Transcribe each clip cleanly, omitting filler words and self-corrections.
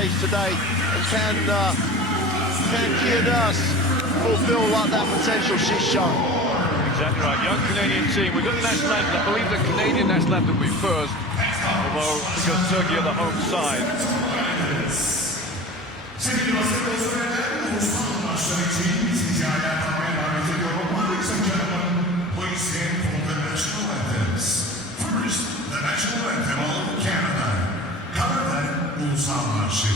stage today, and can Kia Nurse fulfill that potential she's shown? Exactly right. Young Canadian team. We've got the national anthem. I believe the Canadian national anthem will be first, although because Turkey are the home side. Please stand for the national anthems. First, the national anthem of Canada. Kanada Ulusal Marşı.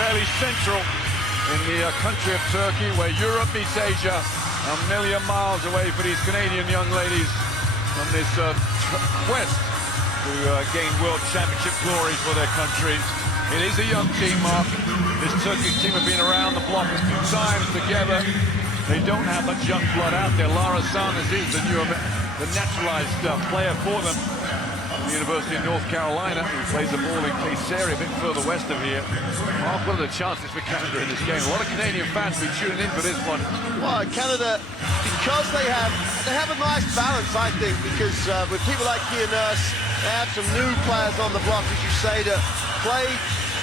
Fairly central in the country of Turkey, where Europe meets Asia, a million miles away for these Canadian young ladies on this quest to gain world championship glories for their countries. It is a young team, Mark. This Turkish team have been around the block a few times together. They don't have much young blood out there. Lara Sanders is the naturalized player for them. The University of North Carolina, who plays the ball in Kayseri, a bit further west of here. Mark, what are the chances for Canada in this game? A lot of Canadian fans will be tuning in for this one. Well, Canada, because they have a nice balance, I think, because with people like Kia Nurse, they have some new players on the block, as you say, that played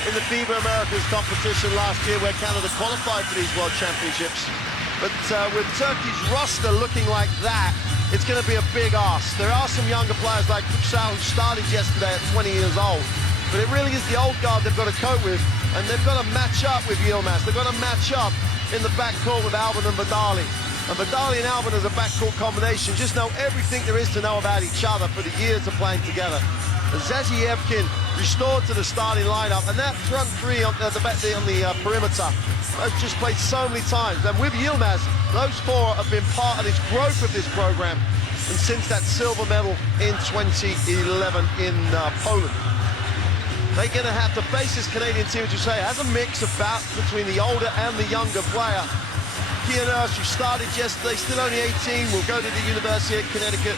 in the FIBA Americas competition last year, where Canada qualified for these World Championships. But with Turkey's roster looking like that, it's going to be a big ask. There are some younger players like Kutsal who started yesterday at 20 years old, but it really is the old guard they've got to cope with, and they've got to match up with Yilmaz. They've got to match up in the backcourt with Albin and Vidali. And Vidali and Albin as a backcourt combination just know everything there is to know about each other for the years of playing together. And Zazievkin restored to the starting lineup, and that front three on the perimeter has just played so many times. And with Yilmaz, those four have been part of this growth of this program, and since that silver medal in 2011 in Poland. They're going to have to face this Canadian team, as you say, has a mix of bouts between the older and the younger player. Kia Nurse, who started yesterday, still only 18, will go to the University of Connecticut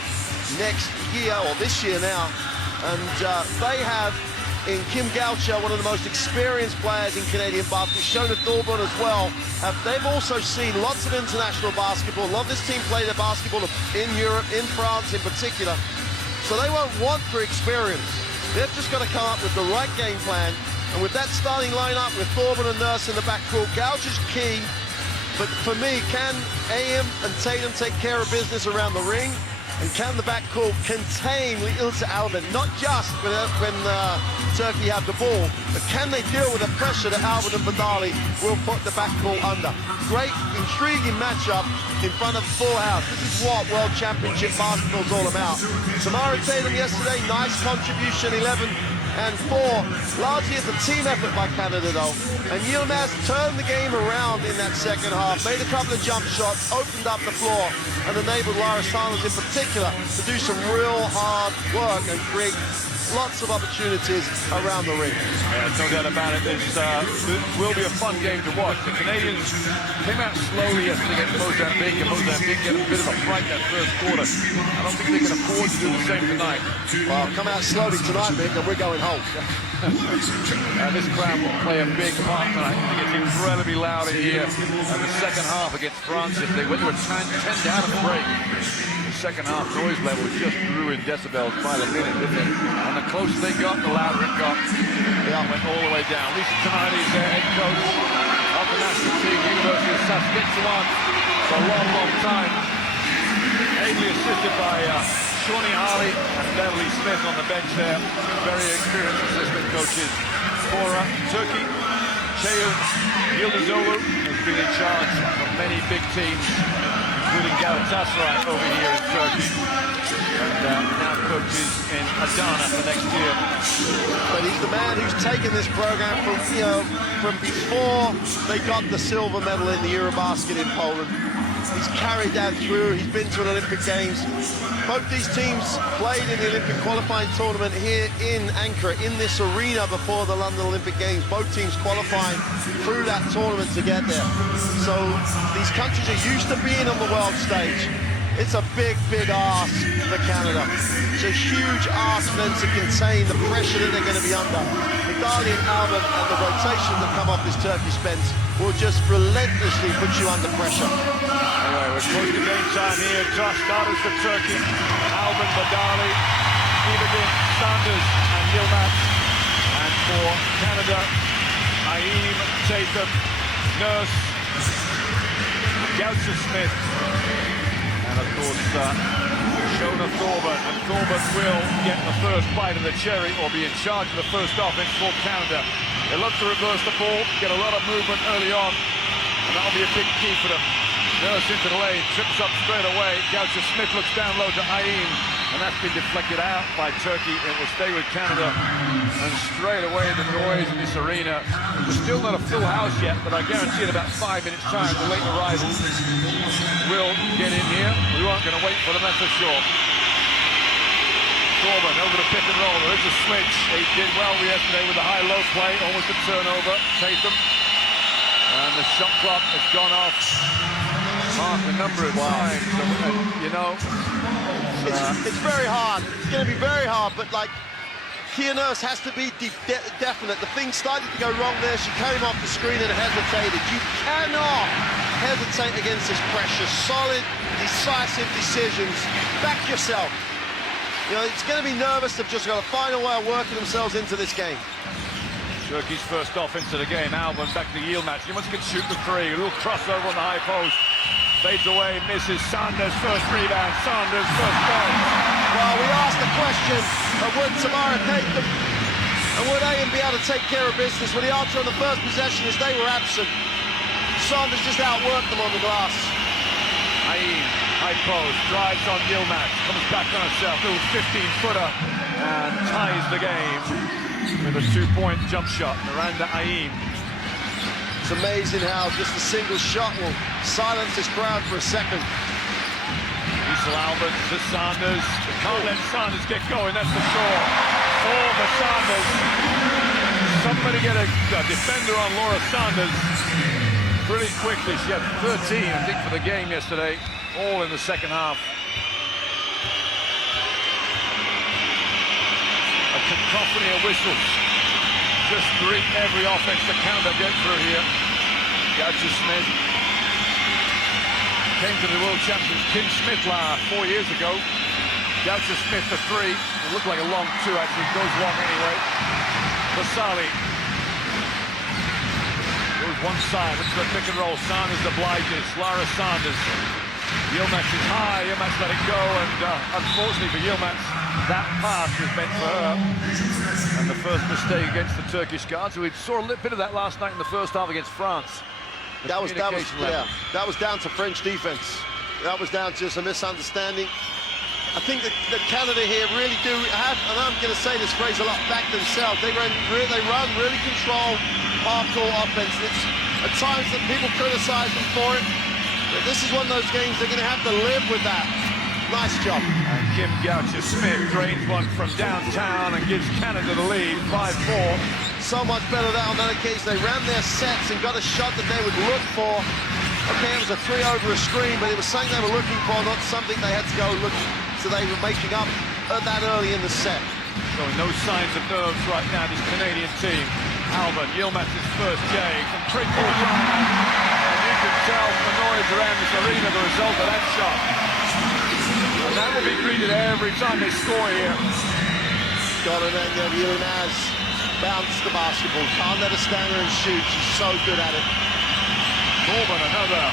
next year, or this year now. And they have, in Kim Gaucher, one of the most experienced players in Canadian basketball, Shona Thorburn as well. They've also seen lots of international basketball. A lot of this team play their basketball in Europe, in France in particular. So they won't want for experience. They've just got to come up with the right game plan. And with that starting lineup, with Thorburn and Nurse in the backcourt, Gouge is key. But for me, can AM and Tatum take care of business around the ring? And can the backcourt contain Ilse Albin? Not just when Turkey have the ball, but can they deal with the pressure that Albin and Badali will put the backcourt under? Great, intriguing matchup in front of full house. This is what World Championship basketball is all about. Samara Tatum yesterday, nice contribution, 11 and 4. Largely it's a team effort by Canada though. And Yilmaz turned the game around in that second half, made a couple of jump shots, opened up the floor, and enabled Lara Sanders in particular to do some real hard work and create lots of opportunities around the ring. Yeah, no doubt about it. This will be a fun game to watch. The Canadians came out slowly yesterday against Mozambique, and Mozambique get a bit of a fright that first quarter. I don't think they can afford to do the same tonight. Well, come out slowly tonight, Mick, and we're going home. This crowd will play a big part tonight. It gets incredibly loud in here. And the second half against France, if they went to a 10 down at the break, the second half noise level just grew in decibels by the minute, didn't it? And the closer they got, the louder it got. It went all the way down. Lisa tonight is head coach of the national team, University of Saskatchewan, for a long, long time. Ably assisted by Shawnee Harley and Beverly Smith on the bench there. Very experienced assistant coaches for Turkey. Ceyhun Yıldızoglu has been in charge of many big teams, including Galatasaray over here in Turkey. And now coaches in Adana for next year. But he's the man who's taken this program from before they got the silver medal in the Eurobasket in Poland. He's carried that through. He's been to an Olympic Games. Both these teams played in the Olympic qualifying tournament here in Ankara, in this arena before the London Olympic Games. Both teams qualifying through that tournament to get there. So these countries are used to being on the world stage. It's a big, big ask for Canada. It's a huge ask for them to contain the pressure that they're going to be under. Badali and Albert and the rotation that come off this Turkish bench will just relentlessly put you under pressure. Anyway, we're close to game time here. Josh starters for Turkey. Albert, Badali, Ibrahim, Sanders, and Yilmaz. And for Canada, Aim, Tatum, Nurse, Goucher Smith. And of course, Shona Thorburn. And Thorburn will get the first bite of the cherry or be in charge of the first offense for Canada. They love to reverse the ball, get a lot of movement early on, and that'll be a big key for them. Nurse into the lane, trips up straight away. Goucher Smith looks down low to Aim, and that's been deflected out by Turkey. It will stay with Canada. And straight away, the noise in this arena. We're still not a full house yet, but I guarantee in about 5 minutes' time, the late arrivals will get in here. We aren't going to wait for them, that's for sure. Thorburn over the pick and roll. There is a switch. He did well yesterday with the high-low play, almost a turnover. Tatum. And the shot clock has gone off a number of times. You know, it's very hard. It's going to be very hard, but like, Kia Nurse has to be definite. The thing started to go wrong there. She came off the screen and hesitated. You cannot hesitate against this pressure. Solid, decisive decisions. Back yourself. You know, it's going to be nervous. They've just got to find a way of working themselves into this game. Turkey's first offense of the game. Albin back to Yilmaz. Yilmaz can shoot the three. A little crossover on the high post. Fades away, misses. Sanders, first rebound. Sanders, first point. Well, we asked the question of would Samara Tatum and would Aim be able to take care of business? Well, the answer on the first possession is they were absent. Sanders just outworked them on the glass. Aim, high post, drives on Yilmaz, comes back on herself, little 15-footer, and ties the game with a 2-point jump shot. Miranda Aim. It's amazing how just a single shot will silence this crowd for a second. Lisa Albert to Sanders. They can't let Sanders get going, that's for sure. All for Sanders. Somebody get a defender on Laura Sanders pretty quickly. She had 13, I think, for the game yesterday, all in the second half. A cacophony of whistles. Just greet every offense that Canada get through here. Goucher Smith came to the World Championships. Kim Smith 4 years ago. Gaucho Smith for three. It looked like a long two, actually. Goes long anyway. Vasali. Goes one side. Looks for a pick and roll. Sanders obliges. Lara Sanders. Yilmaz is high. Yilmaz let it go. And unfortunately for Yilmaz, that pass was meant for her. And the first mistake against the Turkish guards. We saw a little bit of that last night in the first half against France. That was down to French defense. That was down to just a misunderstanding. I think that Canada here really do have, and I'm going to say this phrase a lot, back themselves. They run really controlled, hardcore offense. It's at times that people criticize them for it, but this is one of those games they're going to have to live with that. Nice job. And Kim Gaucho Smith drains one from downtown and gives Canada the lead, 5-4. So much better that on that occasion. They ran their sets and got a shot that they would look for. Okay, it was a three over a screen, but it was something they were looking for, not something they had to go look. So they were making up that early in the set. Showing no signs of nerves right now, this Canadian team. Alban, Yilmaz's first J from 3-4 line. And you can tell from the noise around this arena the result of that shot. And that will be greeted every time they score here. Got it, and Yilmaz bounced the basketball. Can't let her stand there and shoot. She's so good at it. Norman, another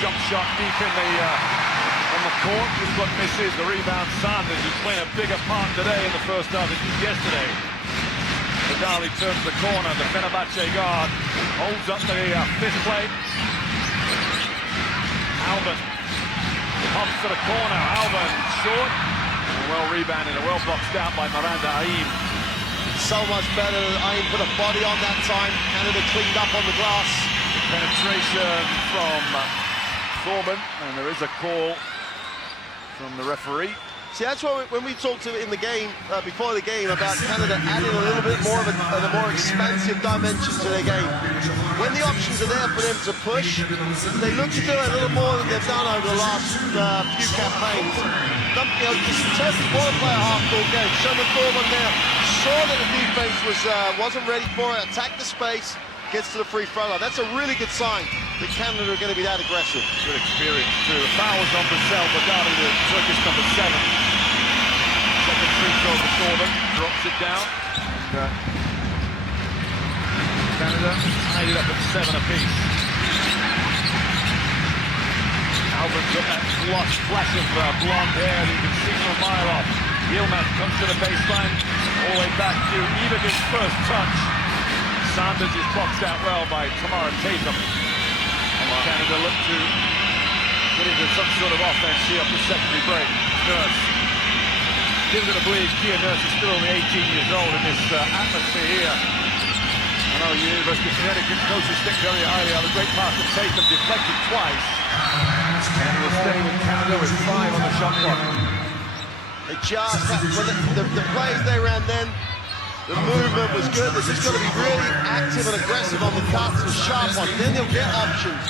jump shot deep in the on the court. Just what misses. The rebound. Sanders, who's playing a bigger part today in the first half than yesterday. Vidali turns the corner. The Fenerbahce guard holds up the fifth plate. Alban hops to the corner. Alban short. Well rebounded and well boxed out by Miranda Aim. So much better. Aim put a body on that time. Canada cleaned up on the glass. Penetration from Thorman, and there is a call from the referee. See, that's why when we talked in the game, before the game, about Canada adding a little bit more of a more expansive dimension to their game. When the options are there for them to push, they look to do a little more than they've done over the last few campaigns. Just Turkey want to play a half-court game. Sherman Thorman there saw that the defense wasn't ready for it, attacked the space, gets to the free throw line. That's a really good sign that Canada are going to be that aggressive. Good experience too. The foul was on Brazil, Vidali, the Turkish number 7. Second free throw for Thorman, drops it down. And, Canada tied it up at 7 apiece. Alban's got that flash of blonde hair that you can see from a mile off. Yilmaz comes to the baseline, all the way back to Iva's first touch. Sanders is boxed out well by Tamara Tatum. And Canada look to get into some sort of offense here up the secondary break. Nurse. Difficult to believe Kia Nurse is still only 18 years old in this atmosphere here. I know University of Connecticut coaches think very highly of a great pass to Tatum, deflected twice. And will stay with Canada with 5 on the shot clock. They just the plays they ran then, the movement was good. They're just got to be really active and aggressive on the cuts and sharp ones. Then they'll get options.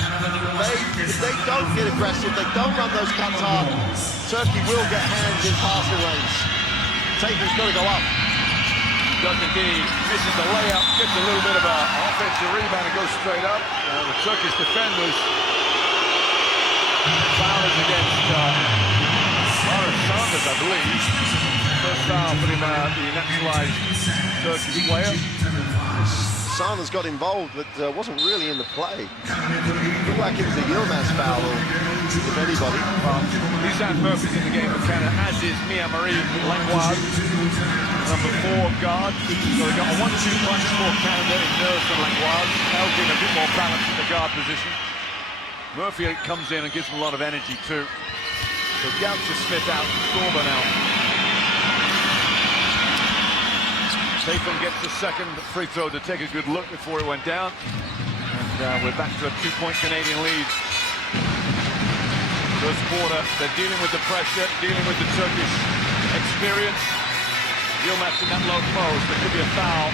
If they don't get aggressive, they don't run those cuts hard, Turkey will get hands in passing lanes. Tatum's got to go up. Does indeed. Misses the layup, gets a little bit of an offensive rebound and goes straight up. The Turkish defenders fouls against Lara Sanders, I believe. First foul for the naturalized Turkish player. Sanders got involved, but wasn't really in the play. Looked like it was a Yilmaz foul, if anybody. Lisanne Murphy's in the game for Canada, as is Mia Marie Langlois, number 4 guard. So they got a 1-2 punch for Canada in Nurse and Langlois, helping a bit more balance in the guard position. Murphy comes in and gives them a lot of energy too. So Gaucho Smith out, Thorman out. Tatum gets the second free throw to take a good look before it went down. And we're back to a 2-point Canadian lead. First quarter, they're dealing with the pressure, dealing with the Turkish experience. Yilmaz in that low post, there could be a foul.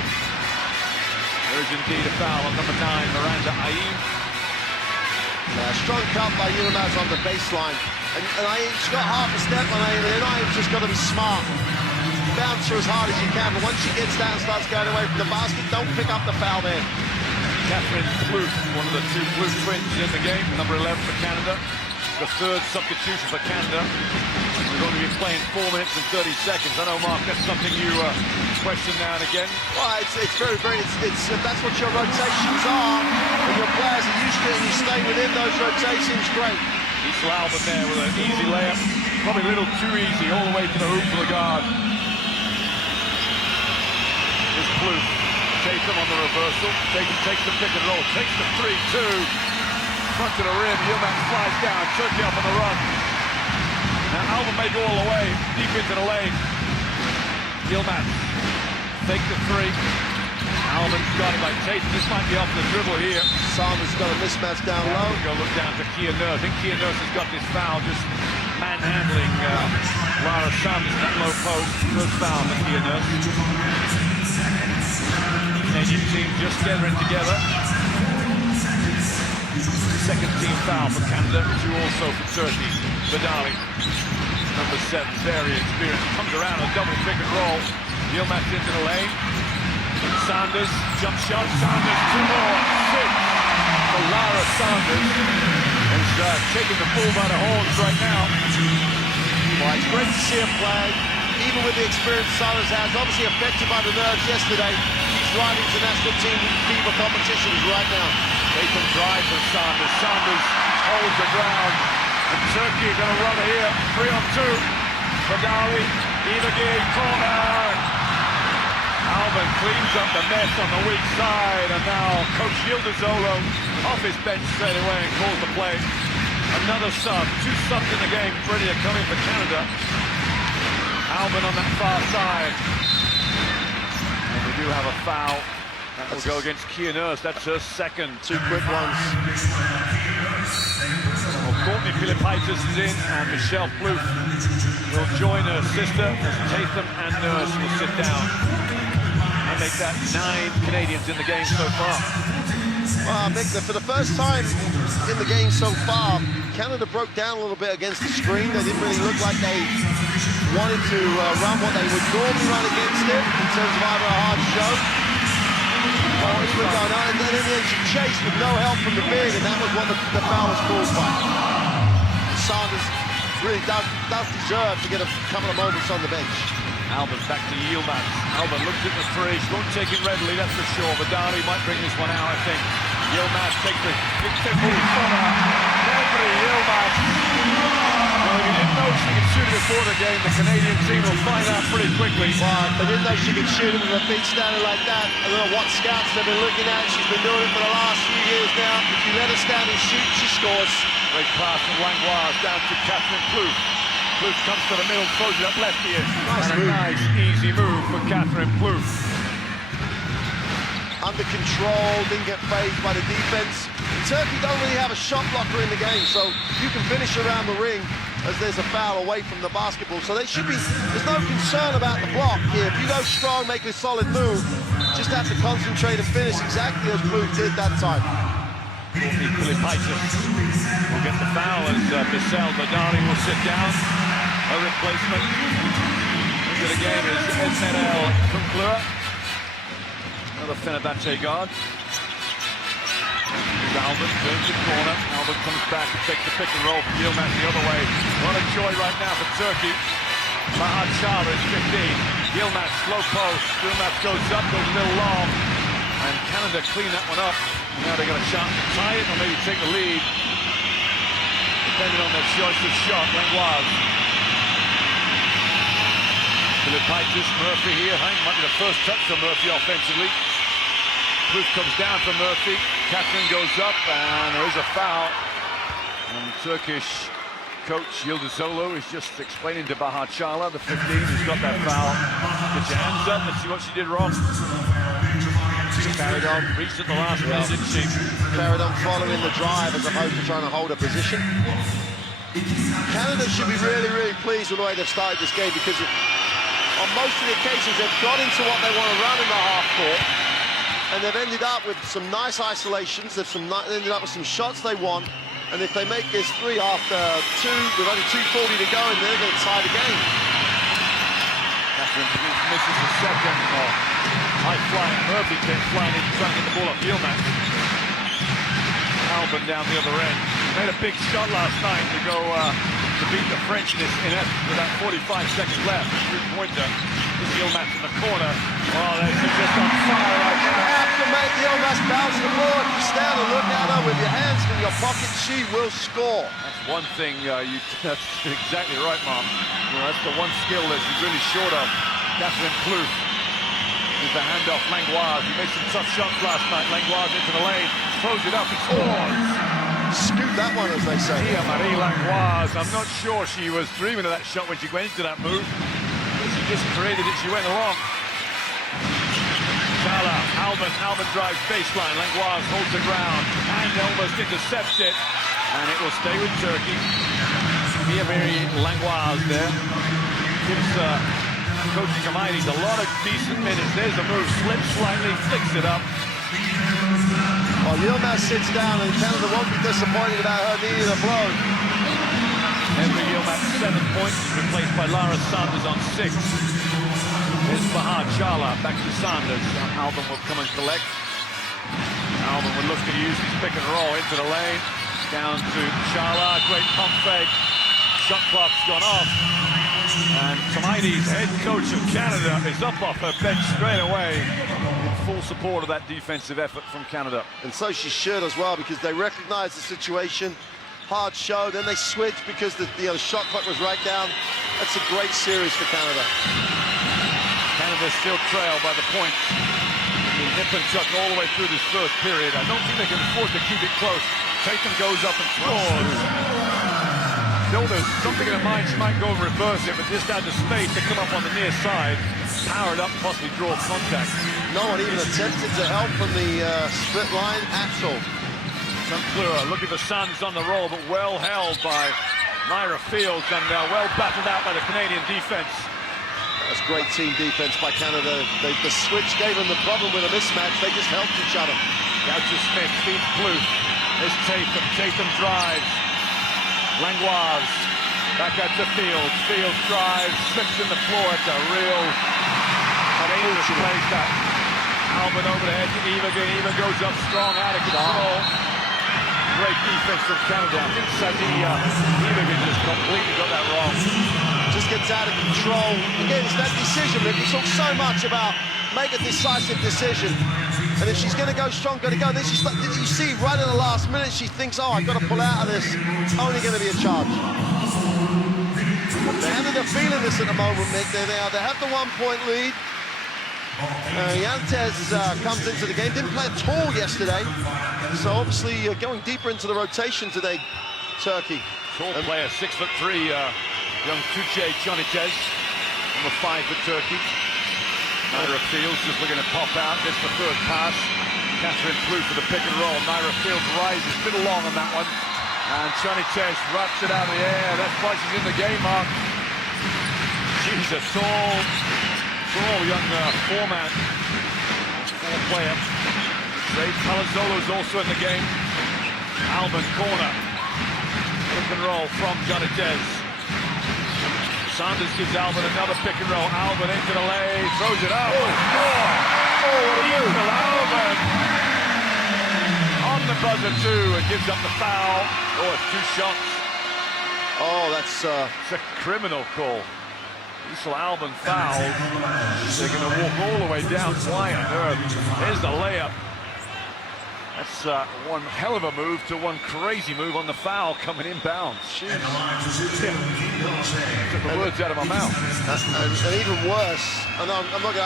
There is indeed a foul on number 9, Miranda Aim. Strong cut by Yilmaz on the baseline. And she's got half a step on Aim, and then Aim's just got to be smart. Bounce her as hard as you can, but once she gets down and starts going away from the basket, don't pick up the foul there. Catherine Flute, one of the 2 Flute twins in the game, number 11 for Canada. the third substitution for Canada. We're going to be playing 4 minutes and 30 seconds. I know, Mark, that's something you question now and again. Well, it's very, that's what your rotations are, and your players are used to it, and you stay within those rotations, great. He's Albert there with an easy layup, probably a little too easy, all the way to the hoop for the guard. Here's Plouffe, Tatum on the reversal, Tatum takes the pick and roll, takes the 3-2, front to the rim, Yilmaz flies down, Turkey up on the run. Now Albert may go all the way, deep into the lane. Yilmaz, take the 3. Albert got it by Tatum. This might be off the dribble here. Sanders got a mismatch down low. Go look down to Kia Nurse. I think Kia Nurse has got this foul, just manhandling Lara Sanders in that low post. First foul for Kia Nurse. Canadian team just gathering together. Second team foul for Canada, 2 also for Turkey. Vidali, number 7, very experienced. Comes around a double pick and roll. Yilmaz into the lane. Sanders, jump shot, Sanders, 2 more, 6 for Lara Sanders. Is taking the bull by the horns right now. Well, it's great to see him play, even with the experience Sanders has. Obviously affected by the nerves yesterday. He's right into national team FIBA competitions right now. Tatum drive for Sanders. Sanders holds the ground. And Turkey are going to run here. 3-on-2. Vidali, Ilagir, corner. Alban cleans up the mess on the weak side, and now Coach Yildizoğlu off his bench straight away and calls the play. Another sub, 2 subs in the game, ready to come in for Canada. Alban on that far side. And we do have a foul. That will go against Kia Nurse. That's her second. 2 quick ones. Well, Courtney Philippaitis is in, and Michelle Plouffe will join her sister as Tatum and Nurse will sit down. And make that 9 Canadians in the game so far. Well, Victor, for the first time in the game so far, Canada broke down a little bit against the screen. They didn't really look like they wanted to run what they would normally run against it in terms of either a hard show or even going on. And then in the end, she chased with no help from the big, and that was what the foul was caused by. Sanders really does deserve to get a couple of moments on the bench. Alban back to Yilmaz. Alban looks at the 3. She won't take it readily, that's for sure. Vidali might bring this one out, I think. Yilmaz takes the big step forward. Yilmaz. Well, if you didn't know she could shoot it before the game, the Canadian team will find out pretty quickly. Well, they didn't know she could shoot it with her feet standing like that. I don't know what scouts they've been looking at. She's been doing it for the last few years now. If you let her stand and shoot, she scores. Great pass from Langlois down to Catherine Plouffe. Plouffe comes to the middle, throws it up left here. Nice and move. a nice, easy move for Catherine Plouffe. Under control, didn't get phased by the defense. Turkey don't really have a shot blocker in the game, so you can finish around the ring as there's a foul away from the basketball. So there's no concern about the block here. If you go strong, make a solid move, just have to concentrate and finish exactly as Plouffe did that time. Courtney Philippaitis will get the foul as Michelle Vidali will sit down. Her replacement into the game is Esmerel Kunkler. Another Fenerbahce guard. Alban turns the corner. Alban comes back and takes the pick and roll from Yilmaz the other way. What a joy right now for Turkey. Mahad Shah is 15. Yilmaz slow post. Yilmaz goes up, goes a little long. And Canada clean that one up. Now they got a chance to tie it or maybe take the lead, depending on their choice of shot. Langlois. Philippaitis, Murphy here. I think might be the first touch for Murphy offensively. Plouffe comes down for Murphy. Catherine goes up, and there is a foul. And Turkish coach Yildizoğlu is just explaining to Bahar Çağlar, the 15, who's got that foul. Get your hands up, let's see what she did wrong. She carried on, reached at the last minute, didn't she? Carried on following the drive as opposed to trying to hold a position. Canada should be really, really pleased with the way they've started this game, because on most of the occasions they've got into what they want to run in the half court, and they've ended up with some nice isolations. They've ended up with some shots they want, and if they make this 3 after 2, with only 2:40 to go, and they're going to tie the game. Catherine misses the second. High-flying Murphy came flying in, trying to get the ball up Yilmaz. Alban down the other end. Made a big shot last night to go to beat the French in essence with that 45 seconds left. Three-pointer. Yilmaz in the corner. Oh, they're just on fire right You now. have to make Yilmaz bounce the ball. If you stand and look at her with your hands in your pocket, she will score. That's one thing, that's exactly right, Mom. That's the one skill that she's really short of. Catherine Plouffe is the handoff. Langlois, he made some tough shots last night. Langlois into the lane, throws it up and scores. Scoop that one, as they say. Tia Marie Langlois, I'm not sure she was dreaming of that shot when she went into that move. She just created it, she went along. Chala, Alban drives baseline. Langlois holds the ground and almost intercepts it. And it will stay with Turkey. Tia Marie Langlois there. Gives Coach Kamaides a lot of decent minutes. There's a move, slips slightly, flicks it up. Well, Yilmaz sits down and Canada won't be disappointed about her needing a blow. Henry Yilmaz 7 points, replaced by Lara Sanders on 6. Here's Fahad Chala, back to Sanders. Alban will come and collect. Alban will look to use his pick and roll into the lane. Down to Chala, great pump fake. Shot clock's gone off. And Kamaides, head coach of Canada, is up off her bench straight away. Full support of that defensive effort from Canada. And so she should as well, because they recognize the situation. Hard show, then they switch because the shot clock was right down. That's a great series for Canada. Canada still trail by the points. Nip and tuck all the way through this first period. I don't think they can afford to keep it close. Tatum goes up and scores. Still, there's something in her mind. She might go and reverse it, but just had the space to come up on the near side, powered up, possibly draw contact. No one even attempted to help from the split line at all. Sunfleur looking for Sanders on the roll, but well held by Myra Fields and well battled out by the Canadian defense. That's great team defense by Canada. The switch gave them the problem with a mismatch. They just helped each other. Goucher-Smith feeds Plouffe. There's Tatum. Tatum drives. Langlois back out to Fields. Fields drives, slips in the floor. It's a real dangerous place that. Alban over the head to Eva. Eva goes up strong, out of control. Great defense from Canada. I think Eva just completely got that wrong. Just gets out of control. Again, it's that decision. We talk so much about make a decisive decision. And if she's going to go strong, got to go. And then you see right in the last minute, she thinks, oh, I've got to pull out of this. It's only going to be a charge. Canada feeling this at the moment, Mick. There they are. They have the 1-point lead. Yantes comes into the game. Didn't play at all yesterday. So obviously going deeper into the rotation today, Turkey. Tall player, 6'3", young Tuche Chonites, number 5 for Turkey. Myra Fields just looking to pop out, gets the third pass. Catherine Plouffe for the pick and roll. Myra Fields rises, bit long on that one. And Chonites wraps it out of the air. That's why she's in the game, Mark. She's a tall young four-man, four-player. Dave Palazzolo's also in the game. Alban corner. Pick and roll from Chonites. Sanders gives Alban another pick and roll. Alban into the lane, throws it up. Alban on the buzzer too, and gives up the foul. Oh, it's 2 shots. Oh, that's it's a criminal call. Isla Alban fouled. They're going to walk all the way down. Why on earth? There's the layup. That's one hell of a move to one crazy move on the foul coming inbounds. Took the words out of my mouth. And even worse, and I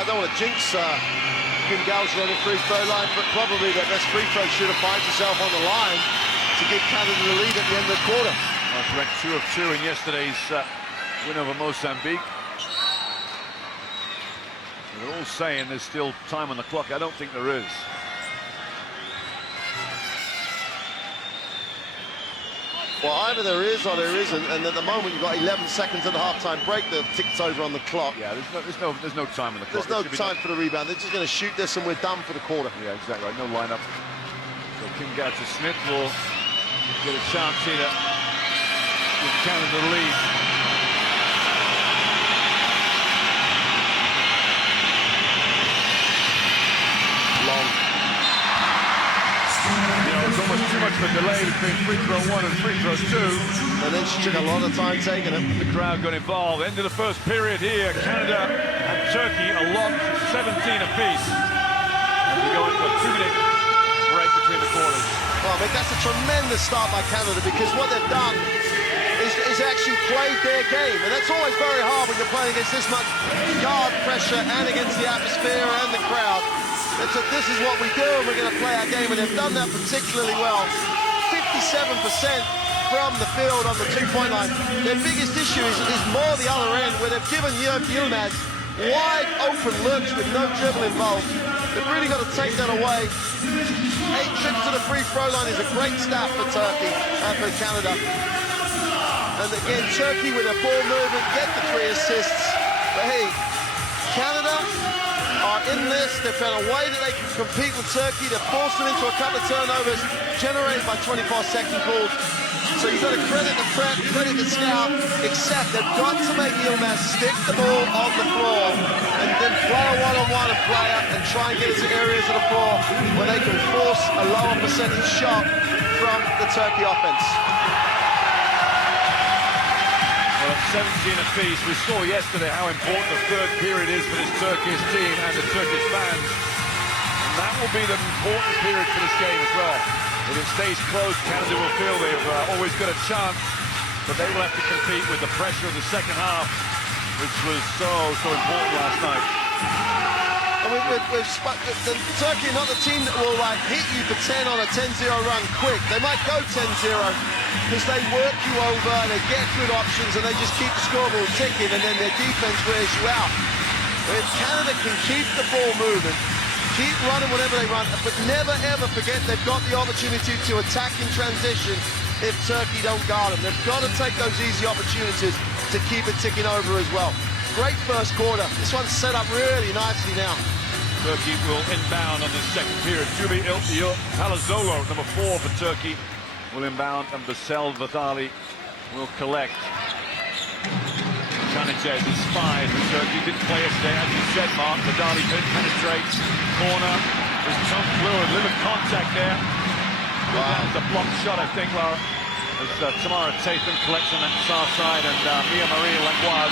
don't want to jinx Kim Goucher on the free throw line, but probably their best free throw shooter finds herself on the line to give Canada the lead at the end of the quarter. That's ranked 2 of 2 in yesterday's win over Mozambique. They're all saying there's still time on the clock. I don't think there is. Well, either there is or there isn't, and at the moment you've got 11 seconds at the halftime break that ticks over on the clock. Yeah, there's no time on the clock. There's no time for the rebound. They're just going to shoot this and we're done for the quarter. Yeah, exactly right. No lineup. So Kim Goucher-Smith will get a chance here to give Canada the lead. Long. You know, There's almost too much of a delay between free throw 1 and free throw 2. And then she took a lot of time taking it. The crowd got involved. End of the first period here. Canada and Turkey are locked 17 apiece. And we go into a 2-minute break between the quarters. Well, I mean, that's a tremendous start by Canada, because what they've done is actually played their game. And that's always very hard when you're playing against this much guard pressure and against the atmosphere and the crowd. And so this is what we do, and we're going to play our game, and they've done that particularly well. 57% from the field on the two-point line. Their biggest issue is more the other end, where they've given Yilmaz wide open looks with no dribble involved. They've really got to take that away. 8 trips to the free throw line is a great stat for Turkey and for Canada. And again, Turkey with a ball movement, get the 3 assists. But hey, Canada are in this. They've found a way that they can compete with Turkey. They've forced them into a couple of turnovers generated by 24-second calls. So you've got to credit the prep, credit the scout, except they've got to make Yilmaz stick the ball on the floor and then play a one-on-one and player and try and get into areas of the floor where they can force a lower percentage shot from the Turkey offense. Well, at 17 apiece, we saw yesterday how important the third period is for this Turkish team and the Turkish fans. And that will be the important period for this game as well. If it stays close, Canada will feel they've always got a chance, but they will have to compete with the pressure of the second half, which was so important last night. Turkey are not the team that will hit you for 10 on a 10-0 run quick. They might go 10-0 because they work you over, they get good options, and they just keep the scoreboard ticking, and then their defense wears you out. If Canada can keep the ball moving, keep running whatever they run, but never ever forget they've got the opportunity to attack in transition if Turkey don't guard them. They've got to take those easy opportunities to keep it ticking over as well. Great first quarter. This one's set up really nicely now. Turkey will inbound on this second period. Jubi Palazzolo, number 4 for Turkey, will inbound, and Basel Vatali will collect. Canada is 5 for Turkey. Didn't play yesterday, as you said, Mark. Vatali penetrates. Corner. There's some fluid, little contact there. Wow. It's a blocked shot, I think, Laura. As Tamara Tatham collects on that far side, and Mia Marie Langlois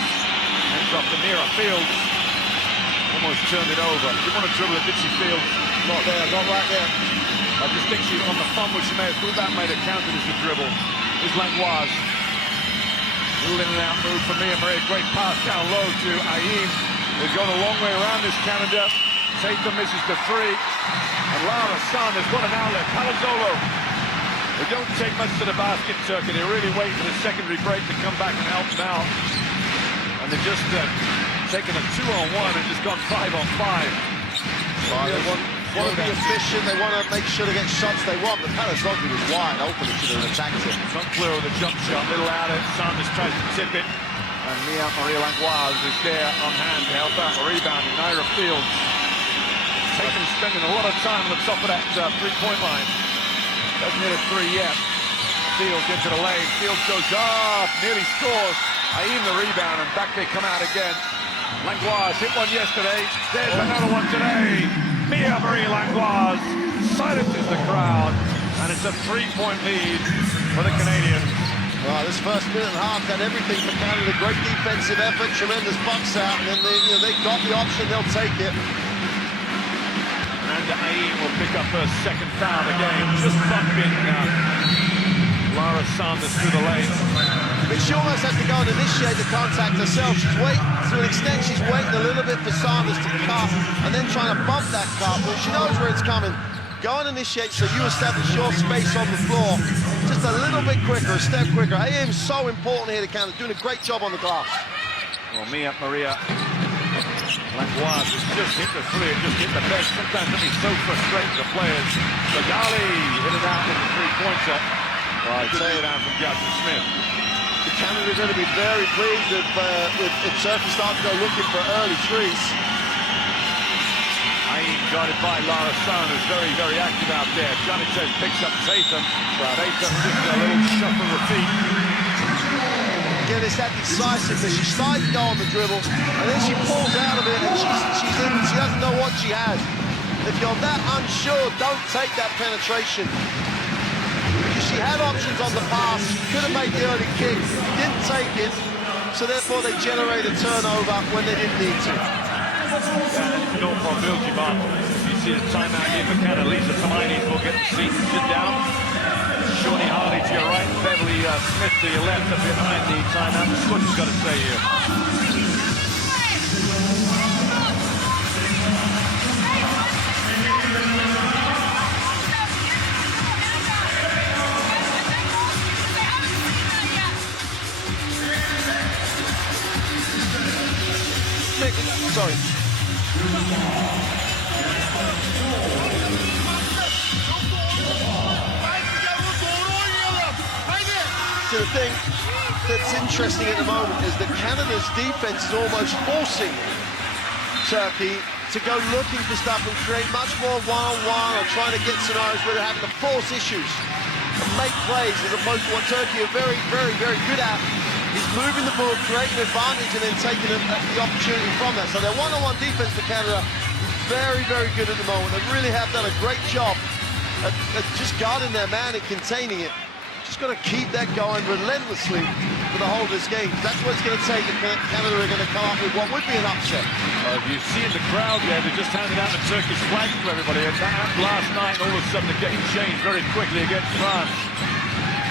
ends up the nearer field. Almost turned it over. Didn't want to dribble it, did she, Fields? Not there, not right there. I just think she's on the fumble. She may have thought that might have counted as a dribble. Here's Langlois. Little in and out move for Mia Marie. Great pass down low to Ayin. They've gone a long way around this Canada. Tatham misses the 3. And Lara San has got an outlet. Palazzolo. They don't take much to the basket, Turkey. They really wait for the secondary break to come back and help them out. And they've just taken a 2-on-1 and just gone 5-on-5. They want to be efficient. They want to make sure they get shots they want. But Palazzolo was wide open. He should have attacked him. Not clear of the jump shot. Little out it. Sanders tries to tip it. And Mia Marie Langlois is there on hand to help out the rebounding. Naira Fields. Tatum spending a lot of time on the top of that three-point line. Doesn't hit a 3 yet. Fields into the lane. Fields goes up, nearly scores. Aim the rebound, and back they come out again. Langlois hit one yesterday. There's another one today. Mia Marie Langlois silences the crowd, and it's a 3-point lead for the Canadians. Well, this first minute and a half had everything for Canada. Great defensive effort, tremendous box out, and then they got the option, they'll take it. And Ayin will pick up her second foul of the game, just bumping Lara Sanders through the lane. But she almost has to go and initiate the contact herself. She's waiting, to an extent, she's waiting a little bit for Sanders to cut, and then trying to bump that cut. Well, she knows where it's coming. Go and initiate so you establish your space on the floor. Just a little bit quicker, a step quicker. Ayin is so important here to Canada, doing a great job on the glass. Well, Mia Maria Langlois has just hit the 3 and just hit the bench. Sometimes that is so frustrating for players. Bagali hit it out with the 3-pointer. Well, good lay down from Jasmine Smith. Canada are going to be very pleased if Turkey starts to go looking for early threes. Ayin guarded by Lara San, who's very, very active out there. Janitez picks up Tatham. Tatham just a little shuffle repeat. Again, it's that decisiveness. She starts to go on the dribble, and then she pulls out of it, and she doesn't know what she has. If you're that unsure, don't take that penetration. She had options on the pass, could have made the early kick, didn't take it, so therefore they generate a turnover when they didn't need to. Yeah, no probability, Mark. You see the timeout here for Canada. Lisa Tomainis will get the seat and sit down. Shawnee Hardy to your right, Beverly Smith to your left, up behind the timeout. The Scots has got to stay here. Sorry. So the thing that's interesting at the moment is that Canada's defense is almost forcing Turkey to go looking for stuff and create much more one-on-one or trying to get scenarios where they're having to force issues and make plays, as opposed to what Turkey are very, very, very good at. He's moving the ball, creating an advantage, and then taking the opportunity from that. So their one-on-one defense for Canada is very, very good at the moment. They really have done a great job at just guarding their man and containing it. Just got to keep that going relentlessly for the whole of this game. That's what it's going to take if Canada are going to come up with what would be an upset. You see in the crowd there, they just handed out the Turkish flag to everybody. And that happened last night, all of a sudden the game changed very quickly against France.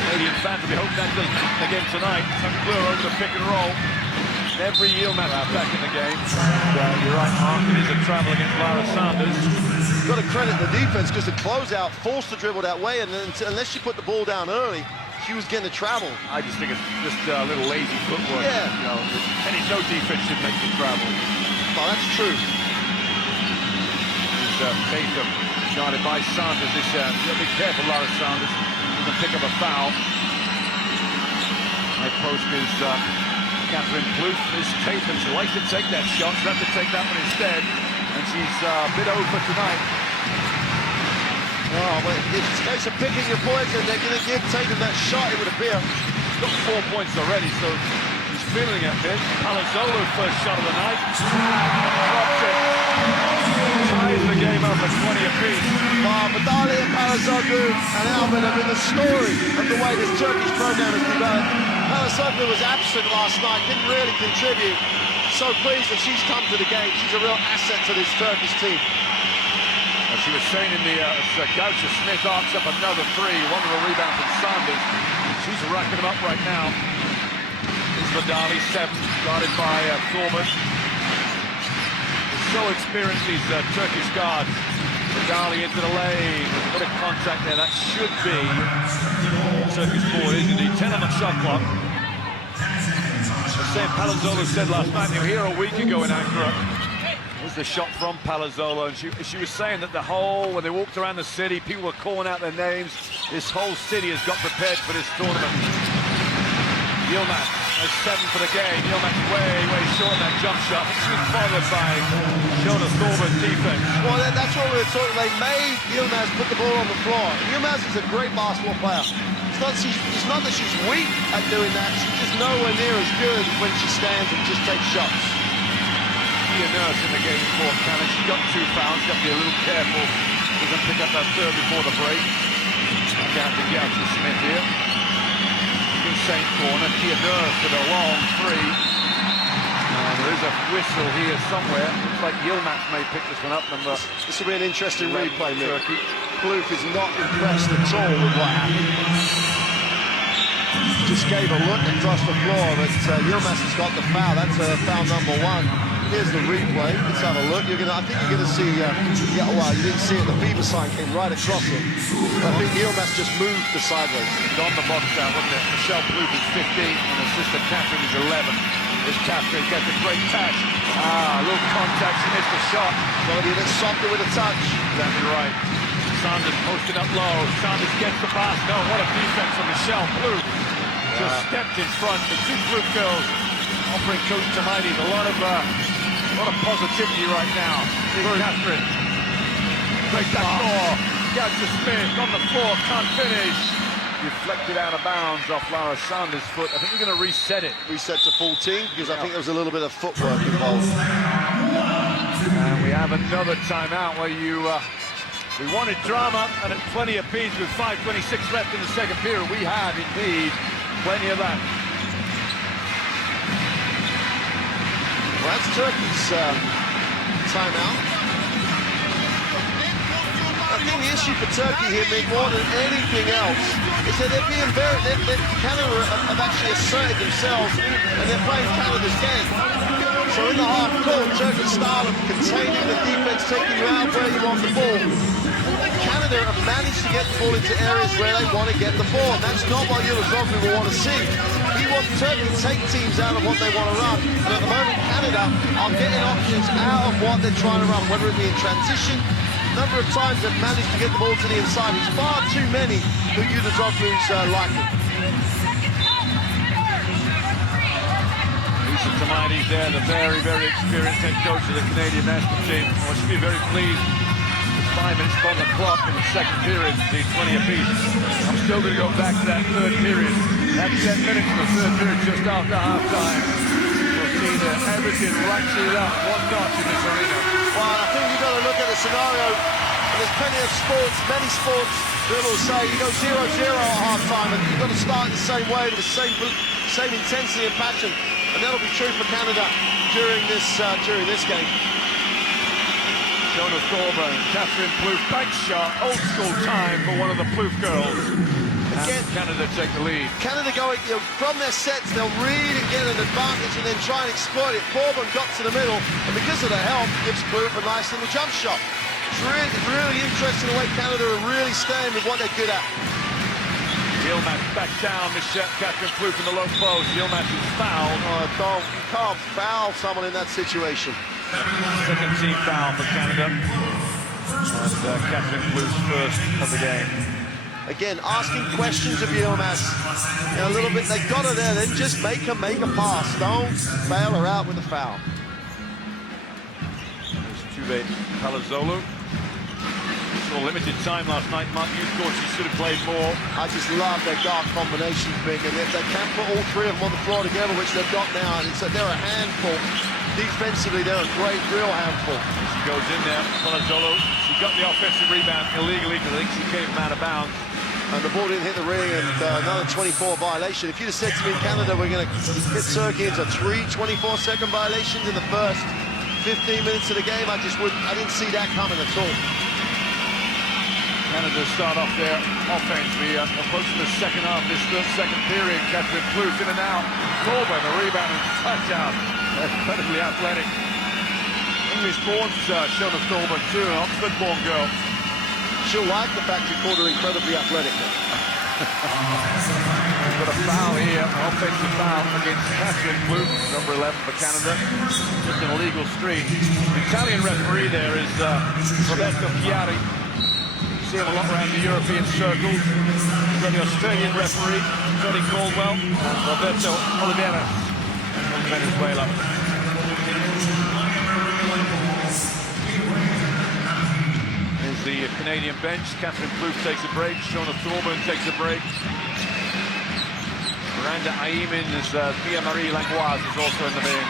Canadian fans will be hoping that doesn't happen again tonight. Unclear over the pick and roll. Every Yilmaz back in the game. You're right, Mark. It is a travel against Lara Sanders. Got to credit the defense because the closeout forced the dribble that way, and then, unless she put the ball down early, she was getting to travel. I just think it's just a little lazy footwork. Yeah. You know, no defense should make you travel. Oh, that's true. Tatum guarded by Sanders this year. Be careful, Lara Sanders. To pick up a foul. High post is Catherine Plouffe. Miss Tatum. She likes to take that shot. She'll have to take that one instead. And she's a bit over tonight. Oh, but it's a case of picking your poison. They're going to give Tatum that shot, it would appear. She's got 4 points already, so she's feeling it a bit. Palazzolo, first shot of the night. Dropped it. Ties the game up at 20 apiece. Badali and Palazzolo and Albin have been the story of the way this Turkish program has developed. Palazzolo was absent last night, didn't really contribute. So pleased that she's come to the game. She's a real asset to this Turkish team. As she was saying in the Goucher Smith arcs up another three, wonderful rebound from Sanders. She's racking them up right now. It's Badali, 7, guarded by Thorman. So experienced, these Turkish guards. Badali into the lane, a bit of contact there. That should be Turkish ball, isn't he? 10 on the shot clock. The same Palazzolo said last night, they were here a week ago in Ankara. Was the shot from Palazzolo, and she was saying that when they walked around the city, people were calling out their names. This whole city has got prepared for this tournament. Yilmaz has 7 for the game. Yilmaz way short on that jump shot. She was followed by Shona Thorman's defense. Well, that's what we were talking. They made Yilmaz put the ball on the floor. Yilmaz is a great basketball player. It's not that she's weak at doing that. She's just nowhere near as good when she stands and just takes shots. Be a nurse in the game for Canada. She got 2 fouls. Got to be a little careful. Doesn't pick up that third before the break. Back out to Goucher Smith here. Same corner, Kia Nurse with a long 3. And there is a whistle here somewhere. Looks like Yilmaz may pick this one up. This will be an interesting replay, Mick. Plouffe is not impressed at all with what happened. Just gave a look across the floor, but Yilmaz has got the foul. That's foul number 1. Here's the replay. Let's have a look. I think you're going to see, well, you didn't see it. The FIBA sign came right across it. I think Yilmaz just moved the sideways. It's on the box out, wasn't it? Michelle Plouffe is 15, and her sister Catherine is 11. This Catherine gets a great touch. A little contact. She missed the shot. Got to be a bit softer with a touch. Exactly right. Sanders posted up low. Sanders gets the pass. No, what a defense from Michelle Plouffe. Just stepped in front. The 2 Plouffe girls offering Coach Tomainis a lot of positivity right now. Here's Catherine. Great back door. Goucher Smith on the floor, can't finish. Deflected out of bounds off Lara Sanders' foot. I think we're going to reset it. Reset to 14 because I think there was a little bit of footwork involved. And we have another timeout where you We wanted drama, and at 20 apiece with 5:26 left in the second period, we have indeed plenty of that. Well, that's Turkey's timeout. I think the issue for Turkey here, Mick, more than anything else, is that they're being Canada have actually asserted themselves, and they're playing Canada's game. So in the half court, Turkey's style of containing the defense, taking you out where you want the ball. Canada have managed to get the ball into areas where they want to get the ball, and that's not what Yıldızoglu will want to see. He wants Turkey to take teams out of what they want to run, and at the moment Canada are getting options out of what they're trying to run, whether it be in transition. A number of times they've managed to get the ball to the inside. It's far too many for Yıldızoglu's liking. He's there, the very, very experienced head coach of the Canadian national team. I should be very pleased. 5 minutes on the clock in the second period, the 20 apiece. I'm still going to go back to that third period. That's 10 minutes in the third period, just after half-time. We'll see that everything ratcheted up one notch in this arena. Well, I think you've got to look at the scenario, and there's plenty of sports, many sports, that will say you go 0-0 at half-time, and you've got to start in the same way, with the same intensity and passion, and that'll be true for Canada during this game. Shona Thorburn, Catherine Plouffe, bank shot, old school time for one of the Plouffe girls. Again, Canada take the lead. Canada going, from their sets, they'll really get an advantage and then try and exploit it. Thorburn got to the middle, and because of the help, gives Plouffe a nice little jump shot. It's really interesting the way Canada are really staying with what they're good at. Yilmaz back down, Catherine Plouffe in the low post. Yilmaz is fouled. Oh, you can't foul someone in that situation. Second team foul for Canada. And Catherine Plouffe's first of the game. Again, asking questions of Yilmaz. A little bit, they got her there, then just make her make a pass. Don't bail her out with a foul. There's Tuve Palazzolo. Saw limited time last night. Mark, you thought she should have played more. I just love their guard combinations, Big, and if they can put all three of them on the floor together, which they've got now, and they're a handful. Defensively, they're a great, real handful. She goes in there, Palazzolo. She got the offensive rebound illegally because I think she came out of bounds. And the ball didn't hit the ring, and another 24 violation. If you'd have said to me in Canada, we're going to get Turkey into 3 24-second violations in the first 15 minutes of the game, I didn't see that coming at all. Canada start off their offense. We approaching the second half, this second period. Catherine Plouffe in and out. Thorburn, a rebound and touchdown. Incredibly athletic. English-born Shona Thorburn too, an Oxford-born girl. She'll like the fact you called her incredibly athletic. We've got a foul here, an offensive foul against Catherine Plouffe, number 11 for Canada. Just an illegal screen. The Italian referee there is Roberto Chiari. See him a lot around the European circles. We've got the Australian referee, Johnny Caldwell, and Roberto Oliveira from Venezuela. Here's the Canadian bench. Catherine Plouffe takes a break. Shona Thorburn takes a break. Miranda Aimin is Pia-Marie Langlois is also in the bin.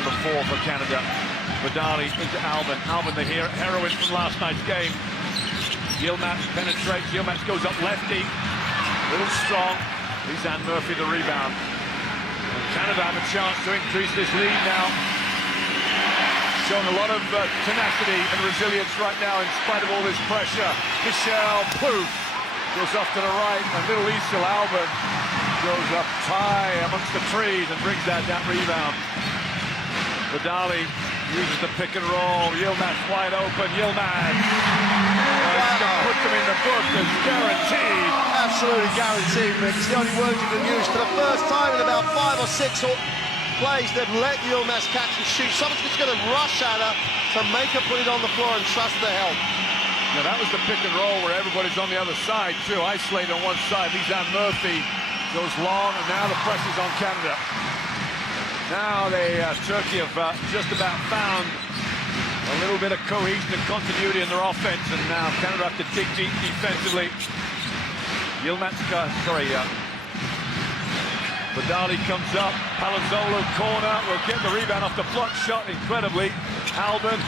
Number 4 for Canada. Badali into Albin. Albin, the heroine from last night's game. Yilmaz penetrates. Yilmaz goes up lefty. A little strong. Lisanne Murphy the rebound. And Canada have a chance to increase this lead now. Showing a lot of tenacity and resilience right now in spite of all this pressure. Michelle Plouffe goes off to the right, and little Isel Albin goes up high amongst the trees and brings that rebound. Badali uses the pick and roll. Yilmaz wide open. Yilmaz. Put them in the book as guaranteed. Absolutely guaranteed, Mick. It's the only word you can use. For the first time in about 5 or 6 plays, they've let Yilmaz catch and shoot. Someone's just going to rush at her to make her put it on the floor and trust the help. Now that was the pick and roll where everybody's on the other side too. Isolated on one side. Lisanne Murphy goes long, and now the pressure's on Canada. Now Turkey have just about found a little bit of cohesion and continuity in their offense, and now Canada have to dig deep defensively. Yilmaz, Badali comes up. Palazzolo corner will get the rebound off the block shot incredibly. Albin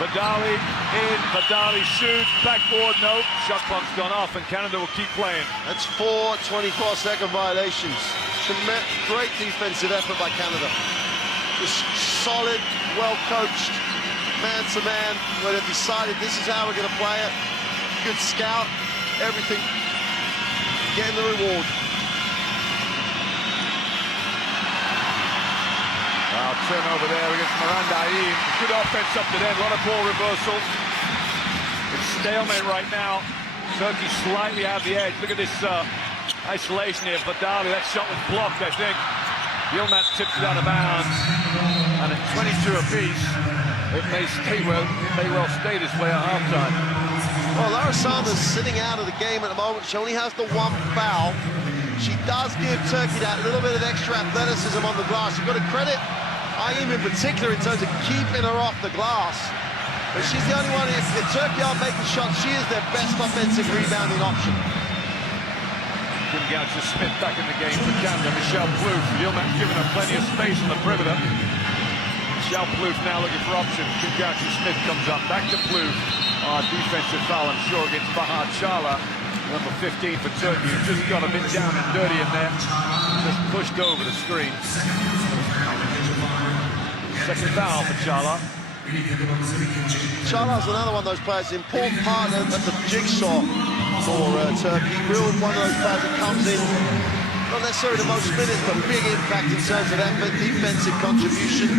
Vidali in, Vidali shoots, backboard, no. Shot clock's gone off, and Canada will keep playing. That's 4 24-second violations. Great defensive effort by Canada. Just solid, well-coached, man-to-man, where they've decided this is how we're going to play it. Good scout, everything, getting the reward. Turnover there against Miranda Aim. Good offense up to then, a lot of ball reversals. It's stalemate right now. Turkey slightly out of the edge. Look at this isolation here. Vidali, that shot was blocked, I think. Yilmaz tipped it out of bounds. And at 22 apiece, it may well stay this way at halftime. Well, Lara Sanders sitting out of the game at the moment. She only has the 1 foul. She does give Turkey that little bit of extra athleticism on the glass. You've got to credit Aim in particular in terms of keeping her off the glass. But she's the only one, if Turkey aren't making shots, she is their best offensive rebounding option. Kim Goucher-Smith back in the game for Canada. Michelle Plouffe, Yilmaz giving her plenty of space on the perimeter. Michelle Plouffe now looking for options. Kim Goucher-Smith comes up, back to Plouffe. Defensive foul, I'm sure, against Bahar Chala, number 15 for Turkey, who just got a bit down and dirty in there. Just pushed over the screen. Second foul for Chala. Chala's another one of those players, important part of the jigsaw for Turkey. Real one of those players that comes in, not necessarily the most minutes, but big impact in terms of effort, defensive contribution.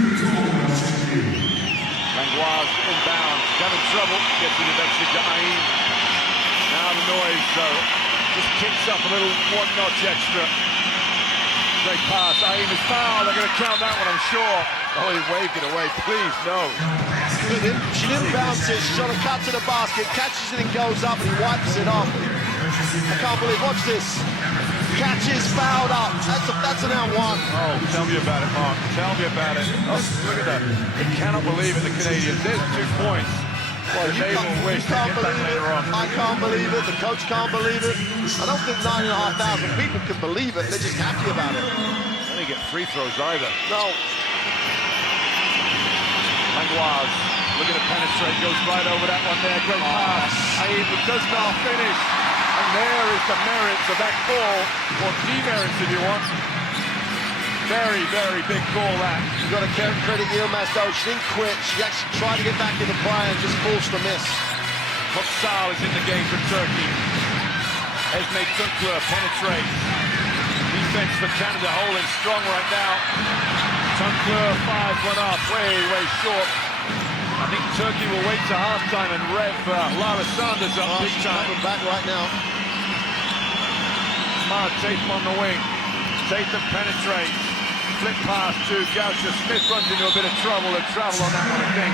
Langlois inbound, having trouble, gets it eventually to Aim. Now the noise, though, just kicks up a little 1 notch extra. Great pass, Aim is fouled, they're going to count that one, I'm sure. Oh, he waved it away, please, no. She didn't bounce it, she shot a cut to the basket, catches it and goes up, and he wipes it off. I can't believe, watch this. Catches, fouled up, that's an and one. Oh, tell me about it, Mark, tell me about it. Oh, look at that, I cannot believe it, the Canadians. There's 2 points. Well, you can't believe it, I can't believe it, the coach can't believe it. I don't think 9,500 people can believe it, they're just happy about it. They didn't get free throws either. No. Langlois looking to penetrate, goes right over that one there, great pass. Aim does not finish. And there is the merits of that call, or demerits if you want. Very, very big call that. You've got to credit Yilmaz though, she didn't quit, she actually tried to get back into play and just forced the miss. Kotsal is in the game for Turkey. Esme Tunkler penetrates. Defense for Canada holding strong right now. Tunkler 5 went off, way short. I think Turkey will wait to halftime and rev Lara Sanders up big time. Coming back right now. Smart Tatum on the wing. Tatum penetrates. Flip pass to Goucher-Smith, runs into a bit of trouble and travel on that one, I think.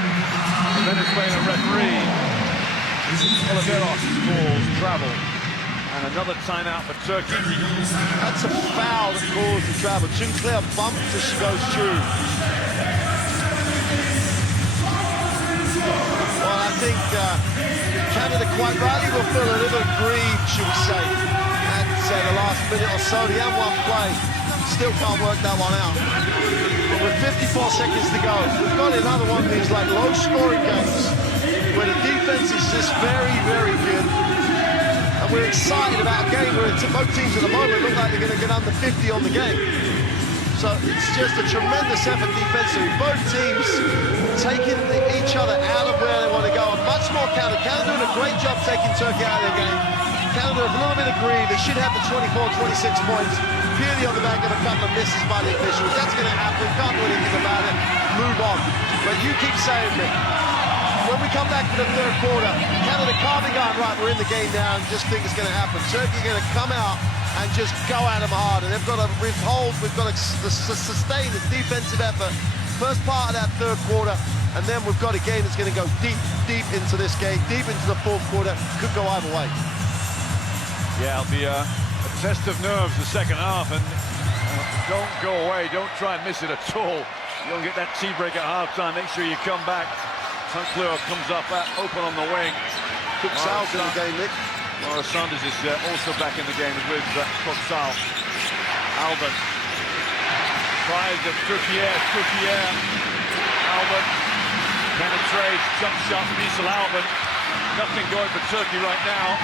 The Venezuelan referee, Oliveros, calls travel. And another timeout for Turkey. That's a foul that caused the travel. Tunclair bumped as she goes through. Well, I think Canada quite rightly will feel a little aggrieved, should we say, at the last minute or so. The M1 play still can't work that one out. But with 54 seconds to go, we've got another one of these like low-scoring games where the defense is just very, very good. And we're excited about a game where both teams at the moment look like they're going to get under 50 on the game. So it's just a tremendous effort defensively. Both teams taking each other out of where they want to go. And much more Canada. Canada doing a great job taking Turkey out of the game. Canada a little bit aggrieved. They should have the 24-26 points. Purely on the back of a couple of misses by the officials. That's going to happen. Can't do anything about it. Move on. But you keep saying it. When we come back to the 3rd quarter, Canada can't be going, right, we're in the game now and just think it's going to happen. Turkey are going to come out and just go at them hard. And they've got to withhold, we've got to sustain this defensive effort. First part of that 3rd quarter, and then we've got a game that's going to go deep into this game, deep into the 4th quarter. Could go either way. Yeah, it'll be a test of nerves the 2nd half, and don't go away, don't try and miss it at all. You don't get that tea break at halftime, make sure you come back. Tunkler comes up open on the wing. Kotsal in the game, Nick. Lara Sanders is also back in the game with Kotsal. Albert tries to Truffier. Albert Penetrates, jump shot from Issa Albin. Nothing going for Turkey right now.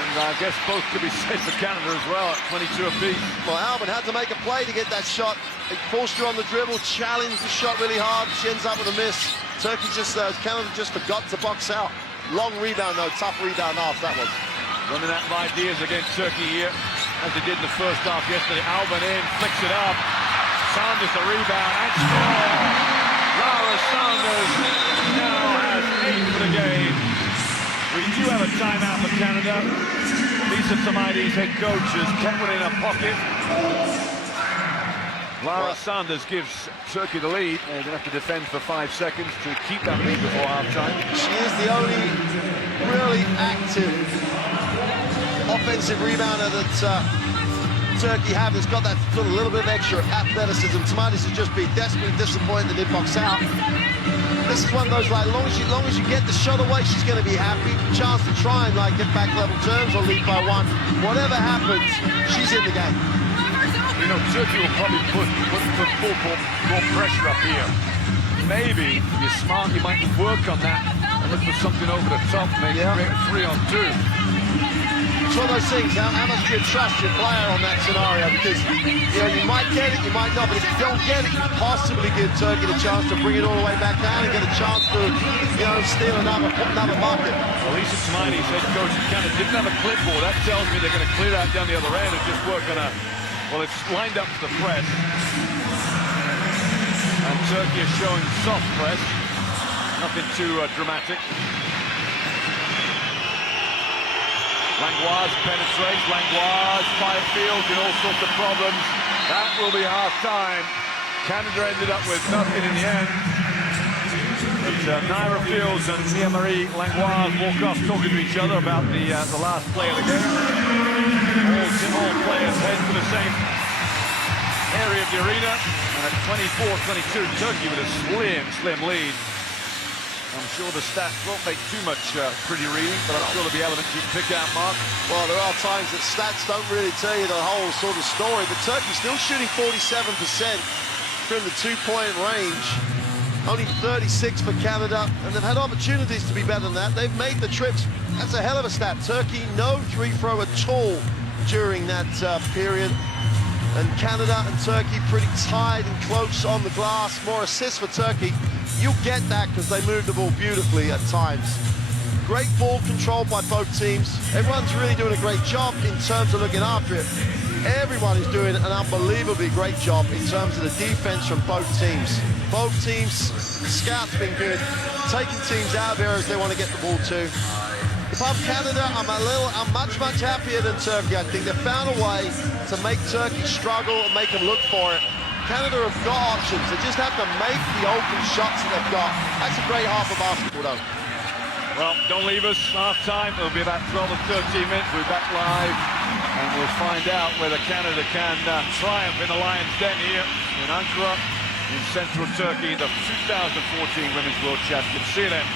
And I guess both could be safe for Canada as well at 22 apiece. Well, Albin had to make a play to get that shot. He forced her on the dribble, challenged the shot really hard. She ends up with a miss. Canada just forgot to box out. Long rebound though, tough rebound off that was. Running out of ideas against Turkey here, as they did in the first half yesterday. Albin in, flicks it up. Sanders a rebound and score. Lara Sanders now has 8 for the game. We do have a timeout for Canada. Lisa Tamaides, head coach, has kept one in her pocket. Lara Sanders gives Turkey the lead. They're going to have to defend for 5 seconds to keep that lead before half-time. She is the only really active offensive rebounder that Turkey have that's got that little bit of extra athleticism. Tamaides has just been desperately disappointed that they box out. This is one of those, like, as long as you get the shot away, she's going to be happy. Chance to try and, like, get back level terms or lead by 1. Whatever happens, she's in the game. You know, Turkey will probably put more pressure up here. Maybe, if you're smart, you might work on that and look for something over the top, maybe create a 3-on-2. It's one of those things, how much do you trust your player on that scenario? Because, you know, you might get it, you might not, but if you don't get it, you possibly give Turkey the chance to bring it all the way back down and get a chance to, you know, steal another bucket. Well, Lisa Tamaides, head coach of Canada, didn't have a clipboard. That tells me they're going to clear out down the other end and just work on a... Well, it's lined up for the press. And Turkey is showing soft press. Nothing too dramatic. Langlois penetrates. Langlois, Firefield in all sorts of problems. That will be half-time. Canada ended up with nothing in the end. But Naira Fields and Mia-Marie Langlois walk off talking to each other about the last play of the game. All players head for the same area of the arena. And at 24-22, Turkey with a slim lead. I'm sure the stats won't make too much pretty reading, but I'm sure there'll be elements you can pick out, Mark. Well, there are times that stats don't really tell you the whole sort of story, but Turkey's still shooting 47% from the 2-point range. Only 36 for Canada, and they've had opportunities to be better than that. They've made the trips. That's a hell of a stat. Turkey, no 3-throw at all during that period. And Canada and Turkey pretty tied and close on the glass. More assists for Turkey. You'll get that because they move the ball beautifully at times. Great ball control by both teams. Everyone's really doing a great job in terms of looking after it. Everyone is doing an unbelievably great job in terms of the defense from both teams. Both teams, scouts been good, taking teams out of areas they want to get the ball to. If I'm Canada, I'm much happier than Turkey. I think they've found a way to make Turkey struggle and make them look for it. Canada have got options. They just have to make the open shots that they've got. That's a great half of basketball, though. Well, don't leave us. Half time. It'll be about 12 or 13 minutes. We'll be back live, and we'll find out whether Canada can triumph in the Lions' Den here in Ankara, in central Turkey, the 2014 Women's World Championship. See you then.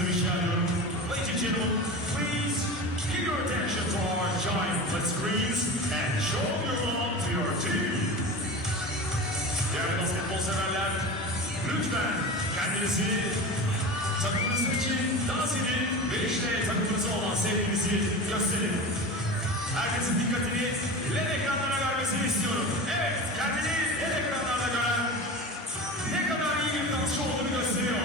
gelmesini rica ediyorum. Ladies and gentlemen, please give your attention to our giant flat screens and show your love to your team. Değerli basketbol severler, lütfen kendinizi takımınız için dans edin ve işte takımınıza olan sevginizi gösterin. Herkesin dikkatini LED ekranlara vermesini istiyorum. Evet, kendini LED ekranlarda gören ne kadar iyi bir dansçı olduğunu gösteriyor.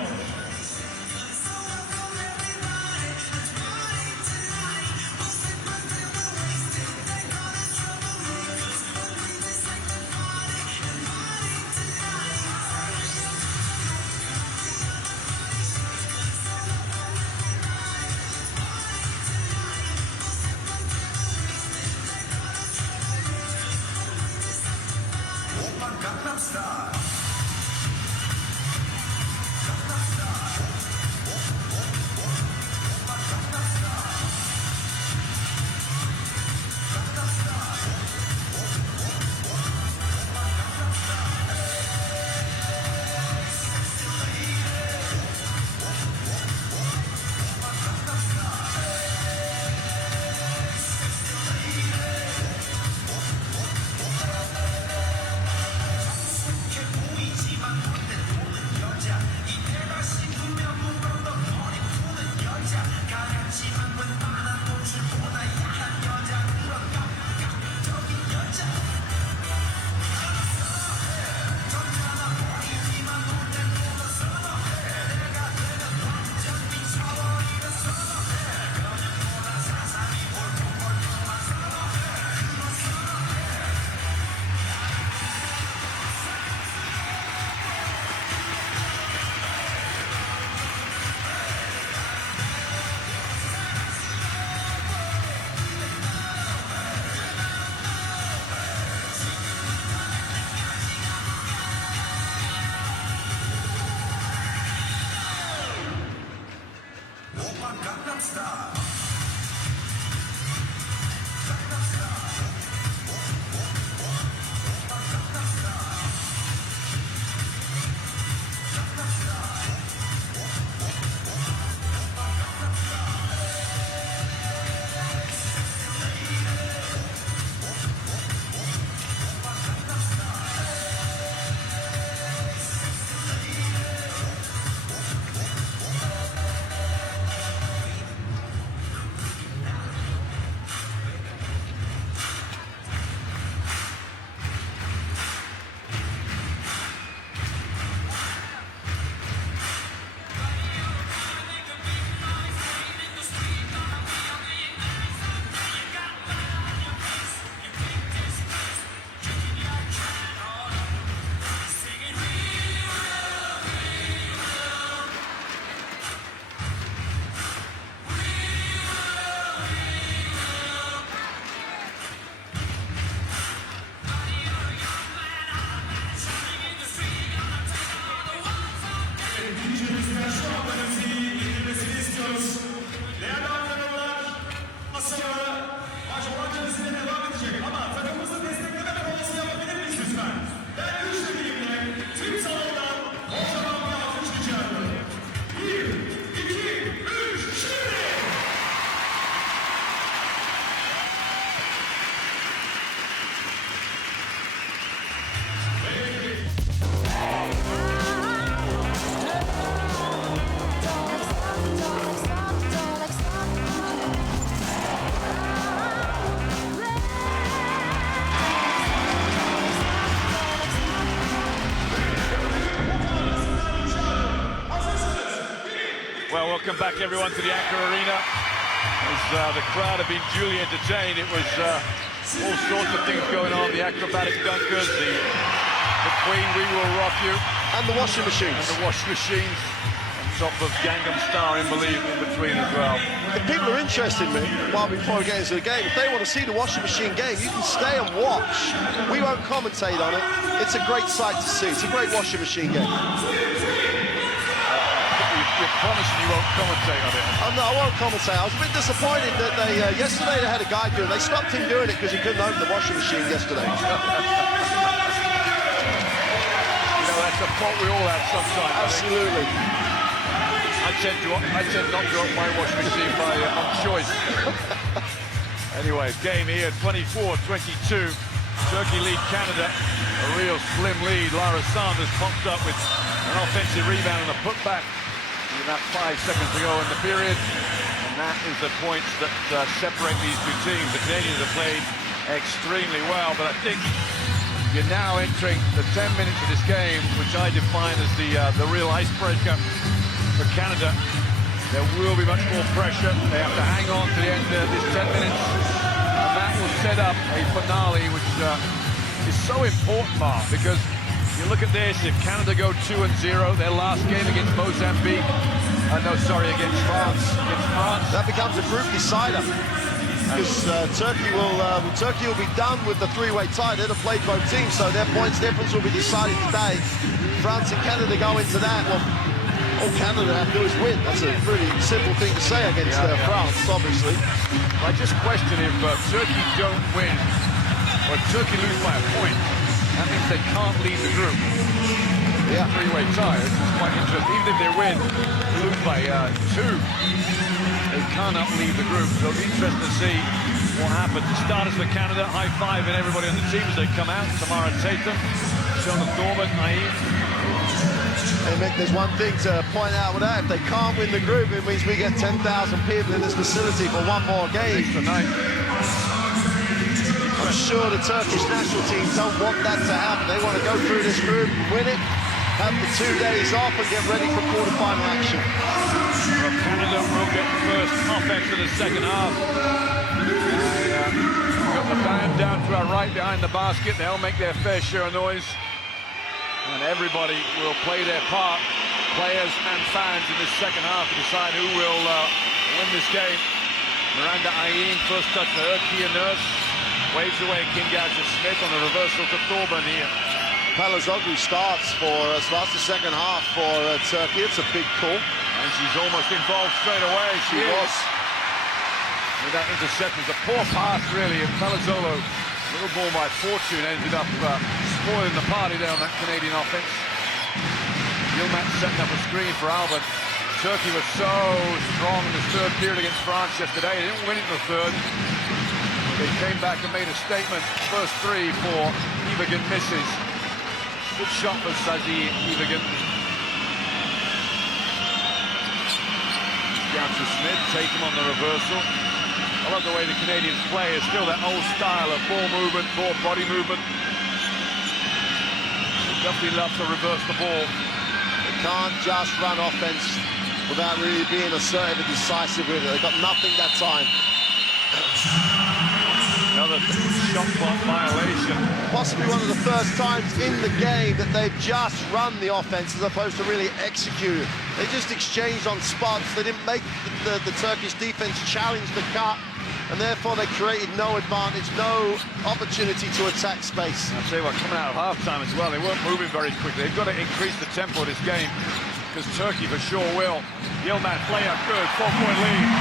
Gangnam Style. Gangnam Style. Well, welcome back everyone to the Accra Arena. As the crowd have been duly entertained, it was all sorts of things going on. The acrobatic dunkers, the Queen, We Will Rock You. And the washing machines. And the washing machines. On top of Gangnam Style in between as well. If people are interested in me, before we get into the game, if they want to see the washing machine game, you can stay and watch. We won't commentate on it. It's a great sight to see. It's a great washing machine game. You're promising you won't commentate on it? No, I won't commentate. I was a bit disappointed that yesterday they had a guy doing it. They stopped him doing it because he couldn't open the washing machine yesterday. You know, that's a fault we all have sometimes. Absolutely. I I tend not to open my washing machine by choice. Anyway, game here, 24-22. Turkey lead Canada. A real slim lead. Lara Sanders popped up with an offensive rebound and a putback. About 5 seconds to go in the period. And that is the points that separate these two teams. The Canadians have played extremely well, but I think you're now entering the 10 minutes of this game, which I define as the real icebreaker for Canada. There will be much more pressure. They have to hang on to the end of this 10 minutes. And that will set up a finale, which is so important, Mark, because you look at this, if Canada go 2-0, their last game against Mozambique, against France. That becomes a group decider. Because Turkey will be done with the three-way tie. They'd have played both teams, so their points difference will be decided today. France and Canada go into that. Well, all Canada have to do is win. That's a pretty simple thing to say against France, obviously. I just question if Turkey don't win, or Turkey lose by a point, that means they can't lead the group. Yeah. Three-way tie, it's quite interesting. Even if they win, lose by 2, they cannot lead the group. So it'll be interesting to see what happens. Starters for Canada, high five and everybody on the team as they come out. Tamara Tatum, Jonah Thorman, Naeem. Hey Mick, there's one thing to point out with that. If they can't win the group, it means we get 10,000 people in this facility for one more game. Tonight. I'm sure the Turkish national team don't want that to happen. They want to go through this group, win it, have the 2 days off and get ready for quarterfinal action. Well, Canada will get the first offense of the second half. We've got the band down to our right behind the basket. They'll make their fair share of noise. And everybody will play their part, players and fans, in this second half to decide who will win this game. Miranda Ayin, first touch for her, Kia Nurse. Waves away King Goucher-Smith on the reversal to Thorburn here. Palazoglu starts the second half for Turkey. It's a big call. And she's almost involved straight away. She was. With that interception, it's a poor pass, really. And Palazoglu, little ball by fortune, ended up spoiling the party there on that Canadian offense. Yilmaz setting up a screen for Albert. Turkey was so strong in the third period against France yesterday. They didn't win it in the third. They came back and made a statement. First 3 for Ivergen misses. Good shot for Sazi Ivergen. Goucher-Smith, take him on the reversal. I love the way the Canadians play. It's still that old style of ball movement, body movement. They definitely love to reverse the ball. They can't just run offense without really being assertive and decisive with it. They got nothing that time. Another shot clock violation. Possibly one of the first times in the game that they've just run the offense as opposed to really execute it. They just exchanged on spots. They didn't make the Turkish defense challenge the cut, and therefore they created no advantage, no opportunity to attack space. I'll tell you what, coming out of halftime as well, they weren't moving very quickly. They've got to increase the tempo of this game, because Turkey for sure will. Yilmaz player, good, 4-point lead.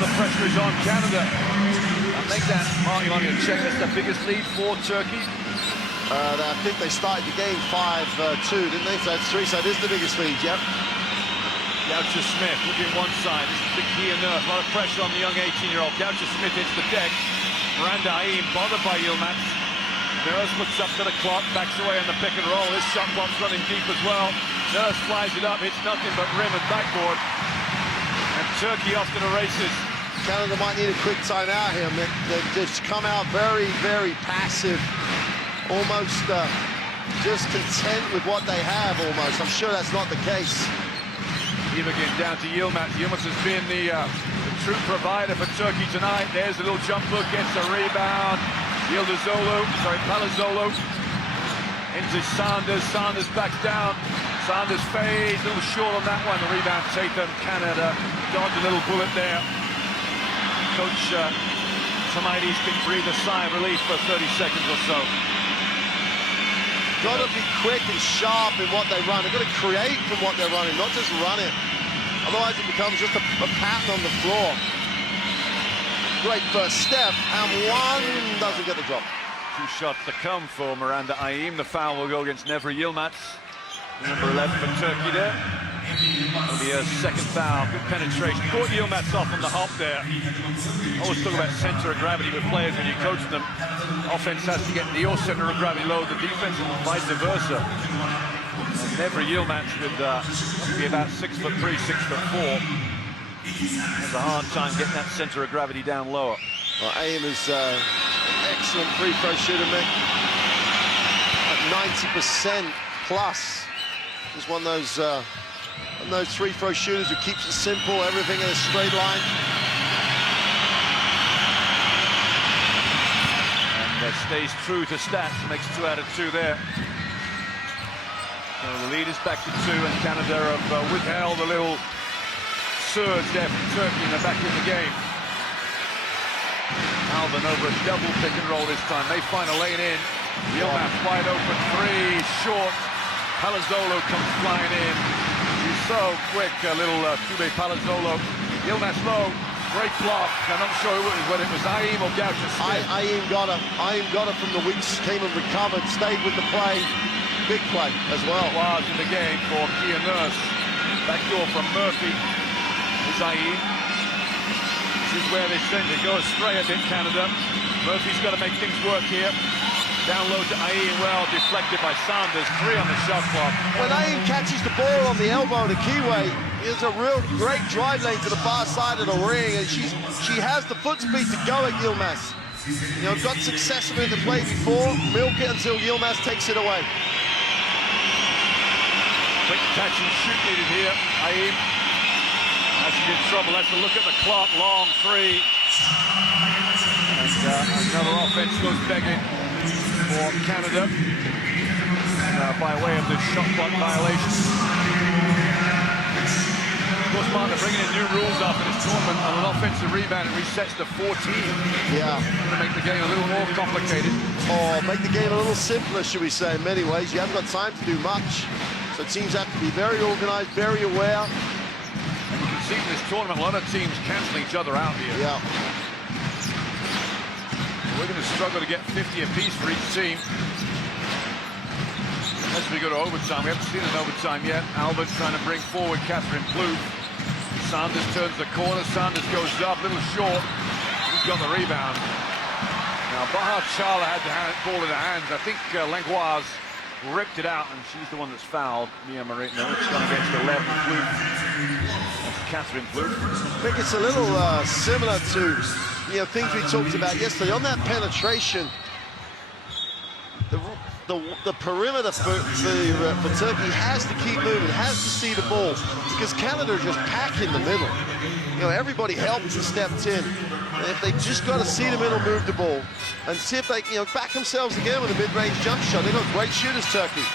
The pressure is on Canada. I think that, Mark, you want me to check, that's the biggest lead for Turkey? I think they started the game 5-2, didn't they? So that's 3, so it is the biggest lead, yep. Goucher-Smith looking one side. This is the Kia Nurse. A lot of pressure on the young 18-year-old. Goucher-Smith hits the deck. Miranda Ayin bothered by Yilmaz. Nurse looks up to the clock, backs away on the pick and roll. This shot clock's running deep as well. Nurse flies it up, hits nothing but rim and backboard. And Turkey off to the races. Canada might need a quick timeout here, Mick. They've just come out very, very passive, almost just content with what they have, almost. I'm sure that's not the case. Ivergen down to Yilmaz. Yilmaz has been the true provider for Turkey tonight. There's a little jump look, gets the rebound. Palazoglu into Sanders. Sanders backs down. Sanders fades, a little short on that one. The rebound, Tatum, Canada. Dodged a little bullet there. Coach Tomaitis can breathe a sigh of relief for 30 seconds or so. Got to be quick and sharp in what they run. They've got to create from what they're running, not just run it. Otherwise it becomes just a pattern on the floor. Great first step, and one doesn't get the drop. 2 shots to come for Miranda Ayin. The foul will go against Nevri Yilmaz. Number 11 for Turkey there. It'll be a second foul. Good penetration. Caught Yilmaz off on the hop there. Always talk about center of gravity with players when you coach them. Offense has to get your center of gravity low, the defense, and vice versa. And every Yilmaz would be about 6'3", 6'4". Has a hard time getting that center of gravity down lower. Well, Aim is an excellent free throw shooter, Mick. At 90% plus. He's one of those free throw shooters who keeps it simple, everything in a straight line. And stays true to stats, makes 2 out of 2 there. So the lead is back to 2, and Canada have withheld a little surge there from Turkey, and they're back in the game. Alvin over a double pick and roll this time. They find a lane in. Yilmaz wide open 3, short. Palazzolo comes flying in. He's so quick, a little Tube Palazzolo. Yilmaz low, great block. I'm not sure whether it was Aim or Gauch's. Aim got her from the weeks, came and recovered, stayed with the play. Big play as well. It was in the game for Kia Nurse. Backdoor from Murphy. Is Aim. This is where they tend to go astray a bit, Canada. Murphy's got to make things work here. Down low to Aim, well deflected by Sanders. 3 on the shot clock. When Aim catches the ball on the elbow to Kiwi, there's a real great drive lane to the far side of the ring, and she has the foot speed to go at Yilmaz. You know, got success in the play before, milk it until Yilmaz takes it away. Quick catch and shoot needed here. Aim has to get in trouble. Let's look at the clock. Long 3. And another offense goes begging for Canada by way of the shot clock violation. Of course, Mark, they're bringing in new rules after this tournament, and an offensive rebound, it resets to 14. Yeah. Going to make the game a little more complicated. Or make the game a little simpler, should we say, in many ways. You haven't got time to do much. So teams have to be very organized, very aware. And you can see in this tournament, a lot of teams canceling each other out here. Yeah. We're going to struggle to get 50 apiece for each team. As we go to overtime, we haven't seen an overtime yet. Albert trying to bring forward Catherine Plouffe. Sanders turns the corner. Sanders goes up, a little short. He's got the rebound. Now, Bahar Chala had the ball in her hands. I think Langlois ripped it out, and she's the one that's fouled. Mia Marie. No, it's gone against 11. Plouffe. That's Catherine Plouffe. I think it's a little similar to, you know, things we talked about yesterday. On that penetration, the perimeter for Turkey has to keep moving, has to see the ball, because Canada are just packing the middle. You know, everybody helped and stepped in. And if they just got to see the middle move the ball and see if they, you know, back themselves again with a mid-range jump shot. They've got great shooters, Turkey.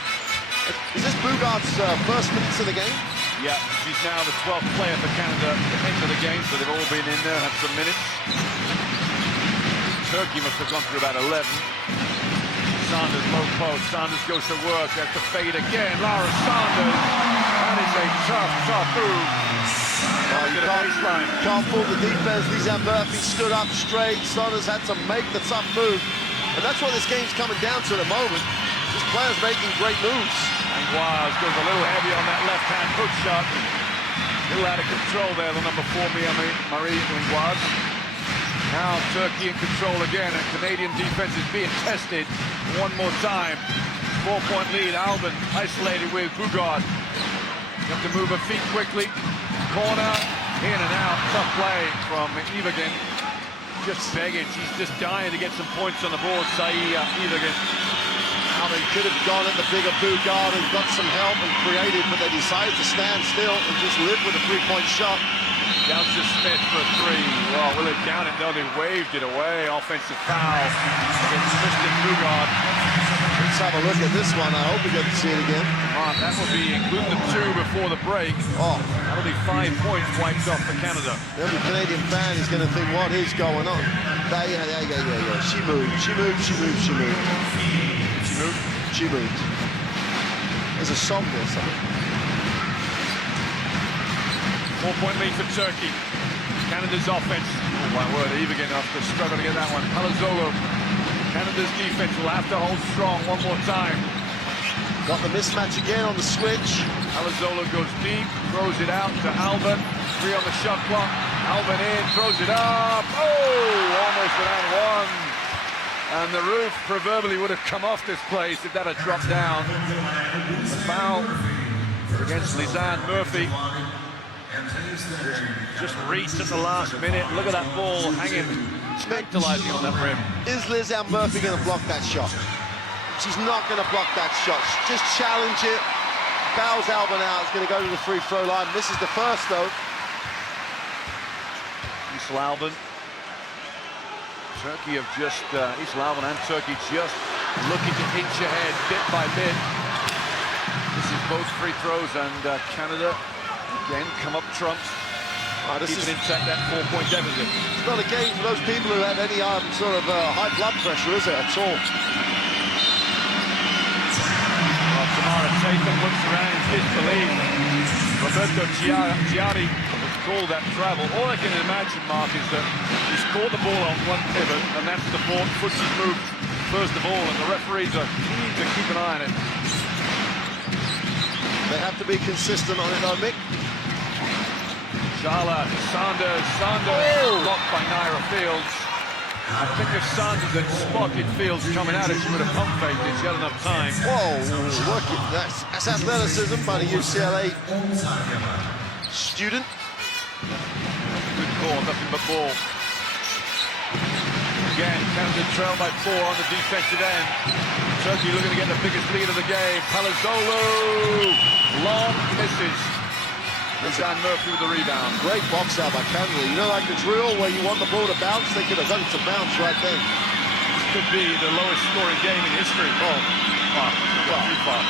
Is this Bugard's first minutes of the game? Yeah, she's now the 12th player for Canada to enter the game, so they've all been in there, had some minutes. Turkey must have gone through about 11. Sanders low post. Sanders goes to work. Has to fade again. Lara Sanders. That is a tough move. You can't fool the defense. Lisa Murphy stood up straight. Sanders had to make the tough move. And that's what this game's coming down to at the moment. Just players making great moves. Langlois goes a little heavy on that left-hand hook shot. A little out of control there, the number 4, Marie Langlois. Now Turkey in control again, and Canadian defense is being tested one more time. 4-point lead. Albin isolated with Bugard. You have to move her feet quickly. Corner, in and out. Tough play from Ivergen. Just begging. She's just dying to get some points on the board. Saïa Ivergen. Now they could have gone at the bigger Bugard and got some help and created, but they decided to stand still and just live with a 3-point shot. Down to Smith for a 3. Well, will it down it? No, they waved it away. Offensive foul against Tristan Bugard. Let's have a look at this one. I hope we get to see it again. That will be including the 2 before the break. Oh, that'll be 5 points wiped off for Canada. Every Canadian fan is going to think, what is going on? Yeah. She moved. There's a song there, something. 4-point lead for Turkey. Canada's offense. Oh my word, Ivergen have to struggle to get that one. Palazzolo. Canada's defense will have to hold strong one more time. Got the mismatch again on the switch. Palazzolo goes deep, throws it out to Alban. 3 on the shot clock. Alban in, throws it up. Oh, almost an and 1. And the roof proverbially would have come off this place if that had dropped down. The foul against Lisanne Murphy. Just reached at the last minute. Look at that ball hanging, tantalizing on that rim. Is Lisanne Murphy going to block that shot? She's not going to block that shot. Just challenge it. Fouls Alban out. It's going to go to the free throw line. Misses the first, though. Isla Alban. Turkey have just, Isla Alban and Turkey just looking to inch ahead bit by bit. This is both free throws, and Canada again come up trumps. This Keep is it intact, that 4-point deficit. it's not a game for those people who have any sort of high blood pressure, is it, at all? Well, Tamara Tatum looks around in disbelief. Roberto Chiari has called that travel. All I can imagine, Mark, is that he's caught the ball on one pivot, and that's the footsie move first of all, and the referees are keen to keep an eye on it. They have to be consistent on it, though, Mick. Shala, Sanders, blocked by Naira Fields. I think if Sanders had spotted Fields coming at her, she would have pump faked it. She had enough time. Whoa, look at that. That's athleticism by the UCLA student. Good call, nothing but ball. Again, Canada trail by 4 on the defensive end. Turkey looking to get the biggest lead of the game. Palazzolo, long misses. Lisanne Murphy with the rebound. Great box out by Canada. You know, like the drill where you want the ball to bounce, they could have done it to bounce right then. This could be the lowest scoring game in history. Well, Too far.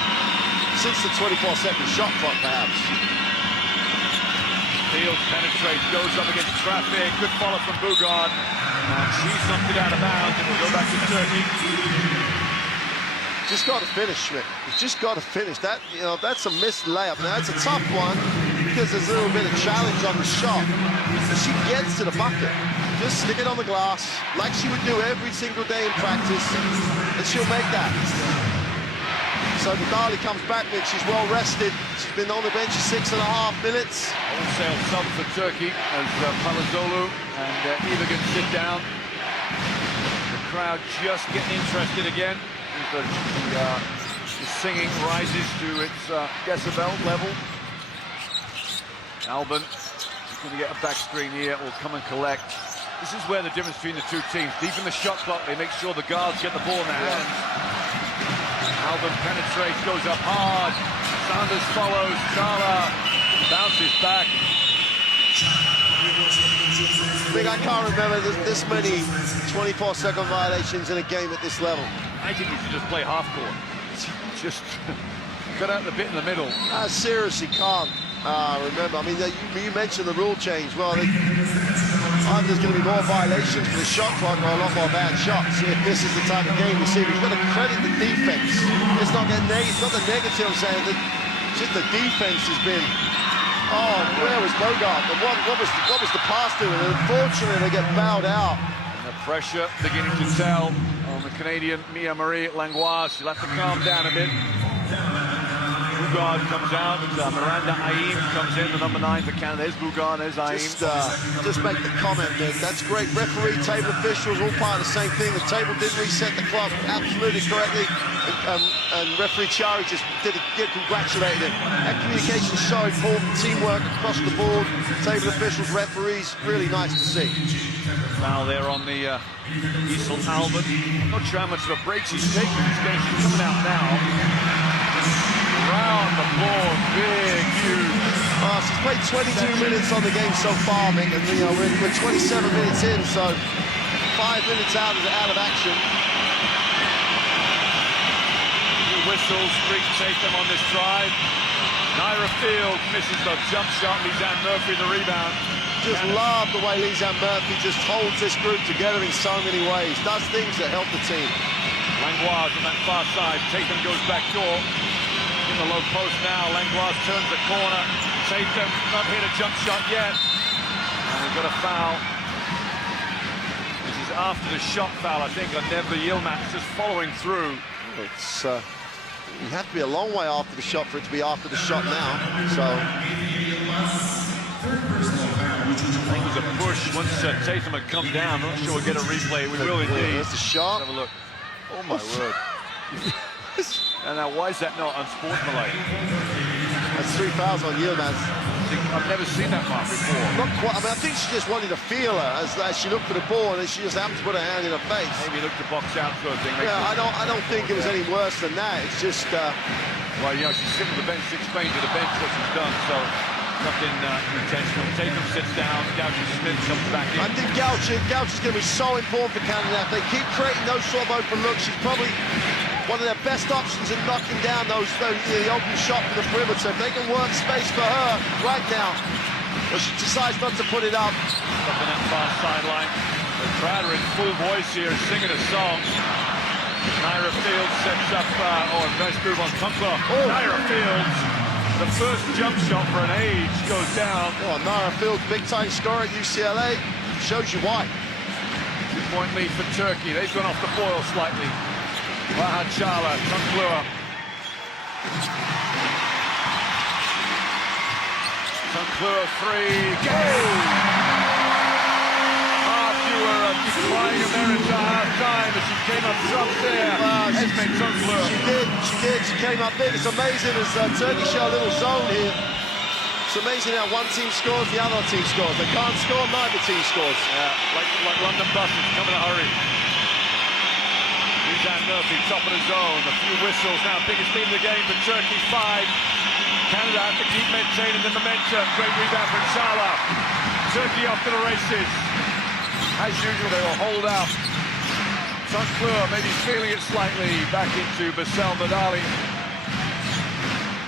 since the 24-second shot clock, perhaps. Fields penetrates, goes up against traffic. Good follow from Bugard. And she's knocked it out of bounds. It will go back to Turkey. Just got to finish, Schmidt. You've just got to finish. That, you know, that's a missed layup. Now, it's a tough one because there's a little bit of challenge on the shot. But she gets to the bucket. Just stick it on the glass like she would do every single day in practice, and she'll make that. So Nadali comes back, Mick. She's well rested. She's been on the bench for 6.5 minutes. Wholesale sub for Turkey as Palazzolo and Evigan sit down. The crowd just getting interested again. The singing rises to its decibel level. Alban is going to get a back screen here, will come and collect. This is where the difference between the two teams. Deep in the shot clock, they make sure the guards get the ball in their hands. Alban penetrates, goes up hard. Sanders follows, Shala bounces back. Mick, I can't remember this many 24-second violations in a game at this level. I think you should just play half court. Just cut out the bit in the middle. I seriously can't remember. I mean, you mentioned the rule change. Well, either there's going to be more violations for the shot clock or a lot more bad shots. If this is the type of game we see, we've got to credit the defense. It's not the negative I'm saying, that just the defense has been. Oh, where was Bogart? What was the pass doing? And unfortunately, they get fouled out. And the pressure beginning to tell on the Canadian Mia-Marie Langlois. She'll have to calm down a bit. Bugard comes out, Miranda Aim comes in, the number 9 for Canada. There's Bugard, there's Aim. Just make the comment, Nick. That's great. Referee, table officials, all part of the same thing. The table didn't reset the clock absolutely correctly, and referee Chiari just congratulated him. That communication is so important. Teamwork across the board. Table officials, referees, really nice to see. Foul there on the Isla Alban. I'm not sure how much of a break she's taking. She's coming out now. Round the board, big, huge. She's played 22 minutes on the game so far, Mick, and you know, we're 27 minutes in, so 5 minutes out of action. Whistles, Greek take them on this drive. Naira Fields misses the jump shot. Lisanne Murphy the rebound. Just love the way Lisanne Murphy just holds this group together in so many ways. Does things that help the team. Langlois on that far side. Tatum goes back door. In the low post now. Langlois turns the corner. Tatum not hit a jump shot yet. And we've got a foul. This is after the shot foul, I think, on Never Yilmaz, just following through. It's You have to be a long way after the shot for it to be after the shot now. So I think it was a push once Tatum had come down. I'm not sure we'll get a replay. We will indeed. There's the shot. Have a look. Oh my word. And now, why is that not unsportsmanlike? That's 3 fouls on Yilmaz. I've never seen that mark before. Not quite. I mean, I think she just wanted to feel her as she looked for the ball, and then she just happened to put her hand in her face. Maybe look to box out sort of thing. Yeah, I don't think it was any worse than that. It's just. Well, you know, she's sitting on the bench, explaining to the bench what she's done, so nothing intentional. Tatum sits down, Goucher-Smith comes back in. I think Goucher's going to be so important for Canada. If they keep creating those sort of open looks, she's probably one of their best options in knocking down the open shot from the perimeter. If they can work space for her right now, but she decides not to put it up. Up in that far sideline. The crowd are in full voice here, singing a song. Naira Fields sets up, nice move on Kunkel. Naira Fields, the first jump shot for an age, goes down. Oh, Naira Fields, big-time scorer at UCLA. Shows you why. 2-point lead for Turkey. They've gone off the boil slightly. Wahad Chala, Tunklua. Tunklua 3, go! You were decrying America half-time as she came up top there. Esme Tunklua. She did. She came up big. It's amazing as Turkey show a little zone here. It's amazing how one team scores, the other team scores. They can't score, neither team scores. Yeah, like London buses, come in a hurry. Suzanne Murphy, top of the zone, a few whistles now, biggest lead of the game for Turkey, 5. Canada have to keep maintaining the momentum. Great rebound from Chala. Turkey off to the races. As usual, they will hold out. Tunklua maybe feeling it slightly, back into Basel Badali.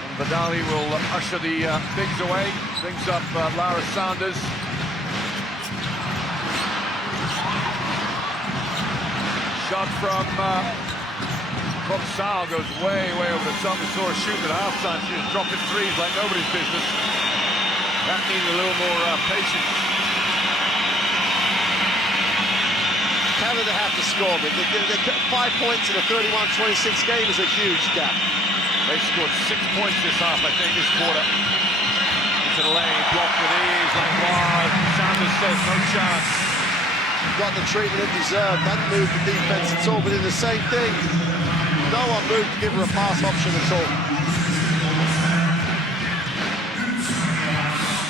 And Badali will usher the bigs away, brings up Lara Sanders. Shot from Koksal goes way over the top. We saw her shoot at halftime. She was dropping threes like nobody's business. That needed a little more patience. Canada have to score, but they get 5 points in a 31-26 game is a huge gap. They scored 6 points this half, I think, this quarter. Into the lane, blocked with ease, like wow. Sanders says no chance. Got the treatment it deserved. Hadn't moved the defense at all, but in the same thing, no one moved to give her a pass option at all.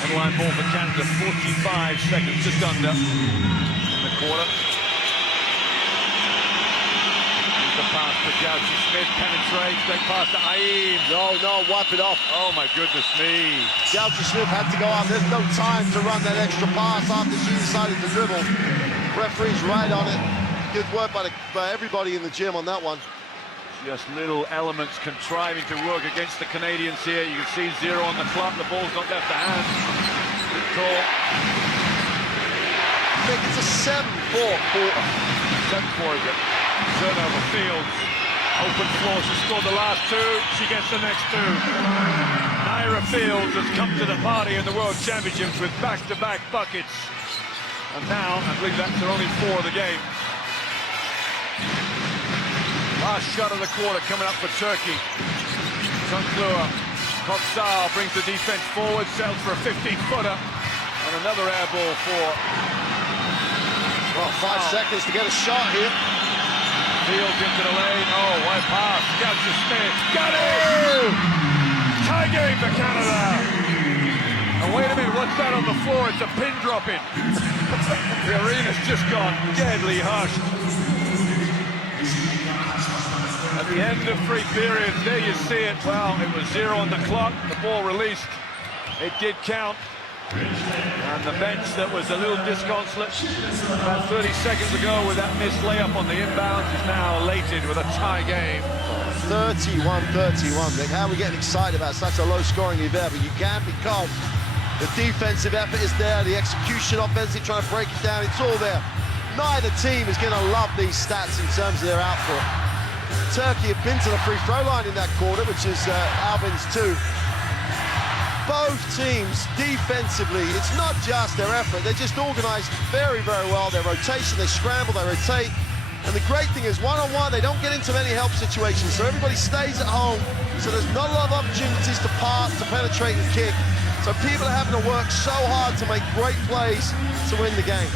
Headline ball for Canada, 45 seconds, just under in the quarter. The pass to Goucher-Smith, penetrates, then pass to Aim. No, wipe it off. Oh my goodness me. Goucher-Smith had to go out. There's no time to run that extra pass after she decided to dribble. Referee's right on it. Good work by everybody in the gym on that one. Just little elements contriving to work against the Canadians here. You can see 0 on the clock. The ball's not left the hand. Good call. I think it's a 7-4 quarter. 7-4 is it? Turnover, Fields. Open floor. She scored the last 2. She gets the next 2. Naira Fields has come to the party in the World Championships with back-to-back buckets. And now, I believe that's their only 4 of the game. Last shot of the quarter coming up for Turkey. Tunklua. Koksal brings the defense forward, settles for a 15-footer. And another air ball for... Well, 5 seconds to get a shot here. Fields into the lane. Oh, wide pass. Goucher-Smith. Got it! Tie game for Canada. And wait a minute, what's that on the floor? It's a pin dropping. The arena's just gone deadly hushed. At the end of 3 periods, there you see it. Well, it was 0 on the clock. The ball released. It did count. And the bench that was a little disconsolate about 30 seconds ago with that missed layup on the inbounds is now elated with a tie game. 31-31, Nick. How are we getting excited about such a low-scoring event? But you can, because the defensive effort is there, the execution offensive, trying to break it down, it's all there. Neither team is going to love these stats in terms of their output. Turkey have been to the free throw line in that quarter, which is Albin's 2. Both teams, defensively, it's not just their effort. They're just organized very well. Their rotation, they scramble, they rotate. And the great thing is, one-on-one, they don't get into many help situations, so everybody stays at home, so there's not a lot of opportunities to pass, to penetrate and kick. So people are having to work so hard to make great plays to win the game.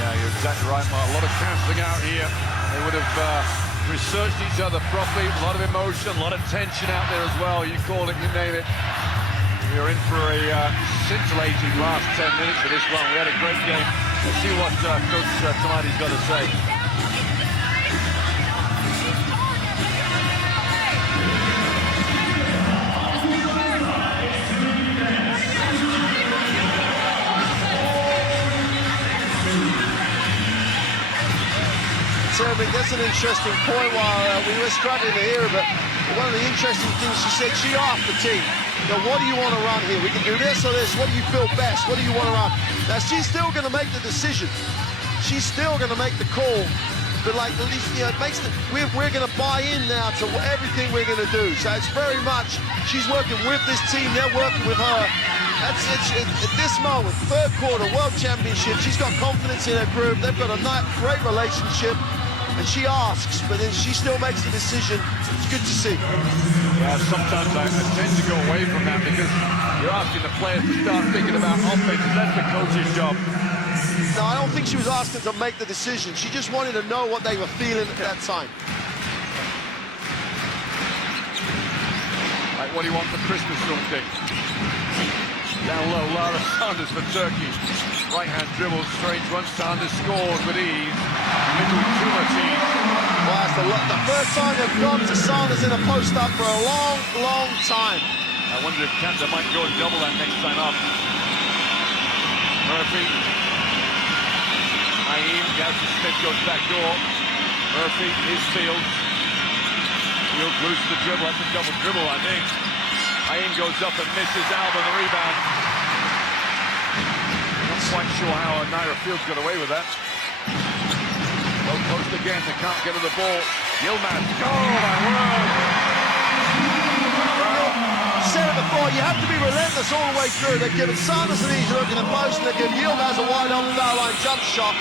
Yeah, you're exactly right, Mark. A lot of cancelling out here. They would have researched each other properly. A lot of emotion, a lot of tension out there as well. You call it, you name it. We're in for a scintillating last 10 minutes of this one. We had a great game. Let's see what Coach Tomati's got to say. That's an interesting point while we were struggling to hear it, but one of the interesting things she said, she asked the team, what do you want to run here? We can do this or this. What do you feel best? What do you want to run? Now, she's still going to make the decision. She's still going to make the call. But, like, at least, you know, it makes we're going to buy in now to everything we're going to do. So it's very much, she's working with this team. They're working with her. At this moment, third quarter, World Championship, she's got confidence in her group. They've got a great relationship. And she asks, but then she still makes the decision. It's good to see. Yeah, sometimes I tend to go away from that because you're asking the players to start thinking about offense. That's the coach's job. No, I don't think she was asking to make the decision. She just wanted to know what they were feeling at that time. Like, what do you want for Christmas, something? Down low, Lara Sanders for Turkey. Right-hand dribble, strange one. Sanders scores with ease. Middle too much ease. Well, that's the first time they've gone to Sanders in a post-up for a long, long time. I wonder if Canada might go and double that next time up. Murphy. Aim, Goucher Smith goes back door. Murphy, his Fields. Fields loses the dribble, that's a double dribble, I think. Aim goes up and misses. Alba the rebound. Not quite sure how Naira Fields got away with that. Low post again, they can't get to the ball. Yilmaz, oh my word! Said it before, you have to be relentless all the way through. They've given Sanders an easy look in the post, and they've given Yilmaz a wide open foul line jump shot.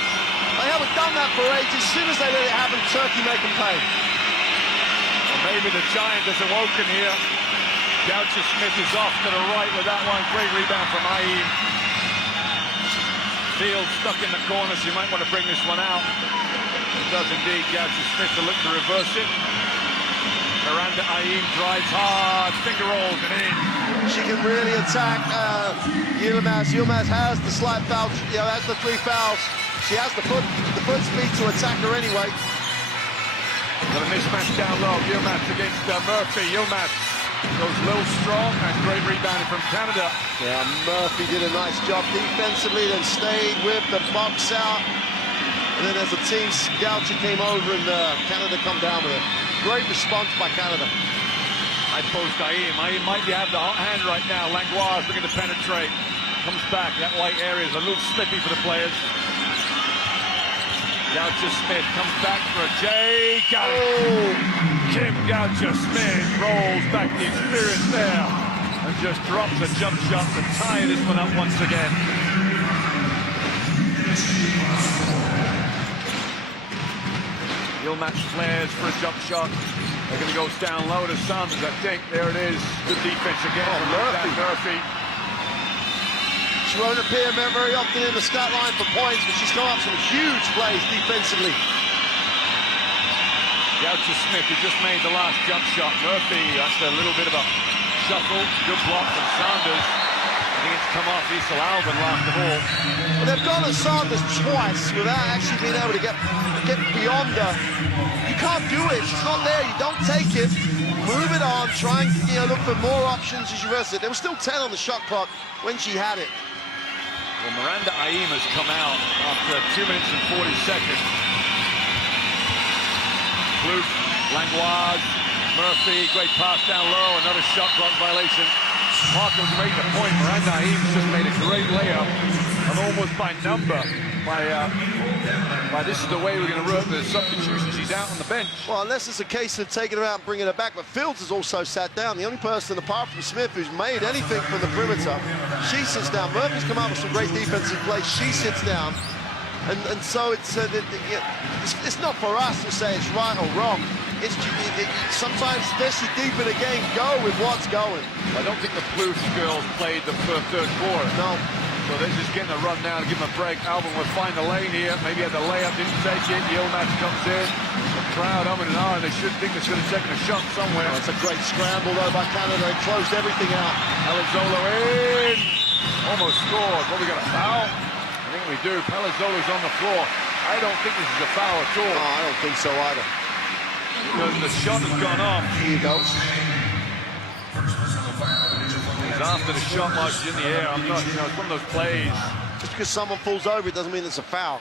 They haven't done that for ages. As soon as they let it happen, Turkey make them pay. Well, maybe the Giant has awoken here. Goucher Smith is off to the right with that one. Great rebound from Aim. Fields stuck in the corner, so you might want to bring this one out. It does indeed. Goucher Smith to look to reverse it. Miranda Aim drives hard, finger rolls and in. She can really attack Yilmaz. Yilmaz has the slight foul, you know, has the 3 fouls. She has the foot speed to attack her anyway. Got a mismatch down low. Yilmaz against Murphy. Yilmaz goes a little strong and great rebounding from Canada. Yeah, Murphy did a nice job defensively, then stayed with the box out. And then as the team, Goucher came over and Canada come down with it. Great response by Canada. I post Aim. Aim might have the hot hand right now. Langlois looking to penetrate. Comes back. That white area is a little slippy for the players. Goucher Smith comes back for a J. Got it. Oh. Kim Goucher Smith rolls back the experience there and just drops a jump shot to tie this one up once again. Yilmaz flares for a jump shot. They're going to go down low to Sanders, I think. There it is. Good defense again from Murphy. She won't appear very often in the stat line for points, but she's come up some huge plays defensively. Goucher Smith, who just made the last jump shot. Murphy, that's a little bit of a shuffle. Good block from Sanders. I think it's come off Issel Alban last of all. Well, they've gone at Sanders twice without actually being able to get beyond her. You can't do it. She's not there. You don't take it. Move it on. Try and look for more options as you reverse it. There was still 10 on the shot clock when she had it. Well, Miranda Aim has come out after 2 minutes and 40 seconds. Luke, Langlois, Murphy, great pass down low, another shot clock violation. Parker's made the point. Miranda Aim's just made a great layup, and almost by number. By this is the way we're going to work the substitution. She's out on the bench. Well, unless it's a case of taking her out and bringing her back, but Fields has also sat down. The only person apart from Smith who's made anything from the perimeter, she sits down. Murphy's come out with some great defensive plays. She sits down. And so it's not for us to say it's right or wrong. Sometimes, especially deep in a game, go with what's going. I don't think the Plouffe girls played the third quarter. No. So they're just getting a run now to give them a break. Albon will find the lane here. Maybe at the layup, didn't take it. Yilmaz comes in. The crowd umming and ahhing. They should think they should have taken a shot somewhere. It's a great scramble though by Canada. They closed everything out. Palazzolo in. Almost scored. What, we got a foul? I think we do. Palazzolo's on the floor. I don't think this is a foul at all. Oh, I don't think so either. Because the shot has gone off. Here you go. He's after the shot like in the air. I'm not, it's one of those plays. Just because someone falls over, it doesn't mean it's a foul.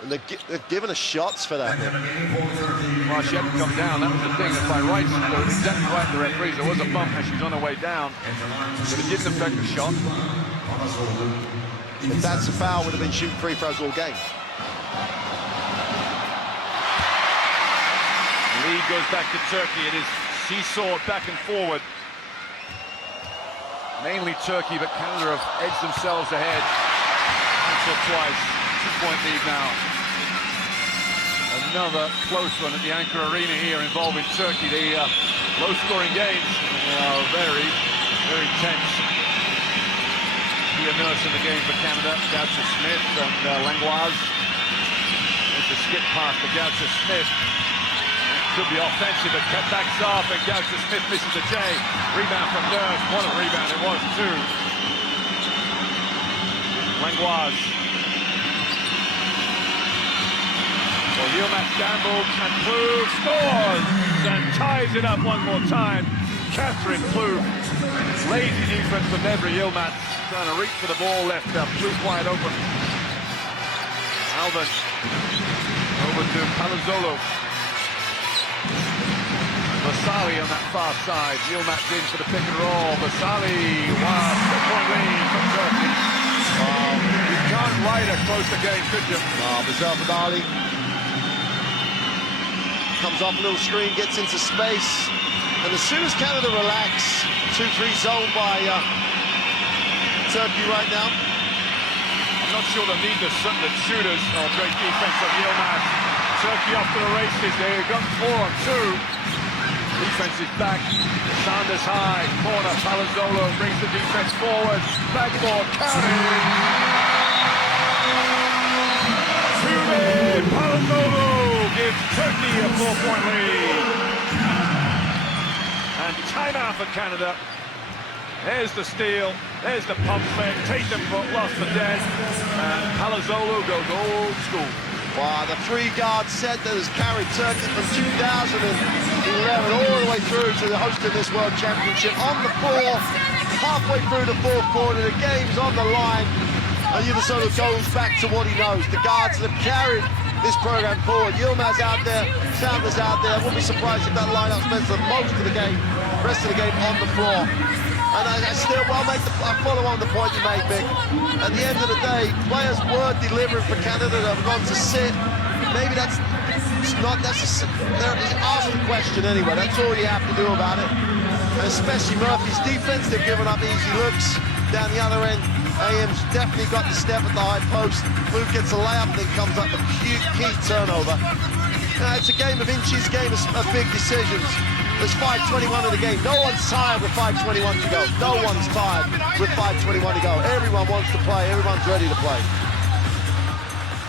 And they're giving us shots for that. Well, she hadn't come down. That was the thing. If by rights, they were exactly right, the referees. There was a bump as she's on her way down. But it didn't affect the shot. If that's a foul, would have been shooting free throws all game. Lead goes back to Turkey. It is seesaw back and forward. Mainly Turkey, but Canada have edged themselves ahead once or twice. 2-point lead now. Another close one at the Anchor Arena here involving Turkey. The low-scoring games are very, very tense. Here nurse in the game for Canada. Goucher-Smith and Langlois. There's a skip pass to Goucher-Smith. Could be offensive, but cut backs off, and Goucher-Smith misses the J. Rebound from Nurse. What a rebound it was, too. Langlois. Well, Yilmaz gambled, and Plouffe scores and ties it up one more time. Catherine Plouffe. Lazy defense from Nevra Yilmaz. Trying to reach for the ball, left Plouffe wide open. Albon. Over to Palazzolo. Vasali on that far side. Yilmaz in for the pick and roll. Vasali, wow, 2-point lead from Turkey. You can't write a closer game, could you? Vasali comes off a little screen, gets into space, and as soon as Canada relax, 2-3 zone by Turkey right now. I'm not sure they need the shooters. Oh, great defense of Yilmaz. Turkey off to the races. They've got 4 on 2. Defense is back. Sanders high. Corner. Palazzolo brings the defense forward. Backboard. Counting. Palazzolo gives Turkey a 4-point lead. And timeout for Canada. There's the steal. There's the pump fake. Tatum lost for dead. And Palazzolo goes old school. Wow, the 3-guard set that has carried Turkey from 2011 all the way through to the hosting this World Championship on the floor, halfway through the fourth quarter, the game's on the line, and Yilmaz goes back to what he knows. The guards that have carried this program forward. Yilmaz out there, Sanders out there. I wouldn't be surprised if that lineup spends the most of the game, rest of the game on the floor. And I follow on the point you made, Mick. At the end of the day, players were delivering for Canada that have gone to sit. Maybe ask the question anyway. That's all you have to do about it. And especially Murphy's defense, they've given up easy looks down the other end. AM's definitely got the step at the high post. Plouffe gets a layup, then comes up with a key turnover. It's a game of inches, game of big decisions. There's 5:21 in the game. No one's tired with 5:21 to go. No one's tired with 5:21 to go. Everyone wants to play. Everyone's ready to play.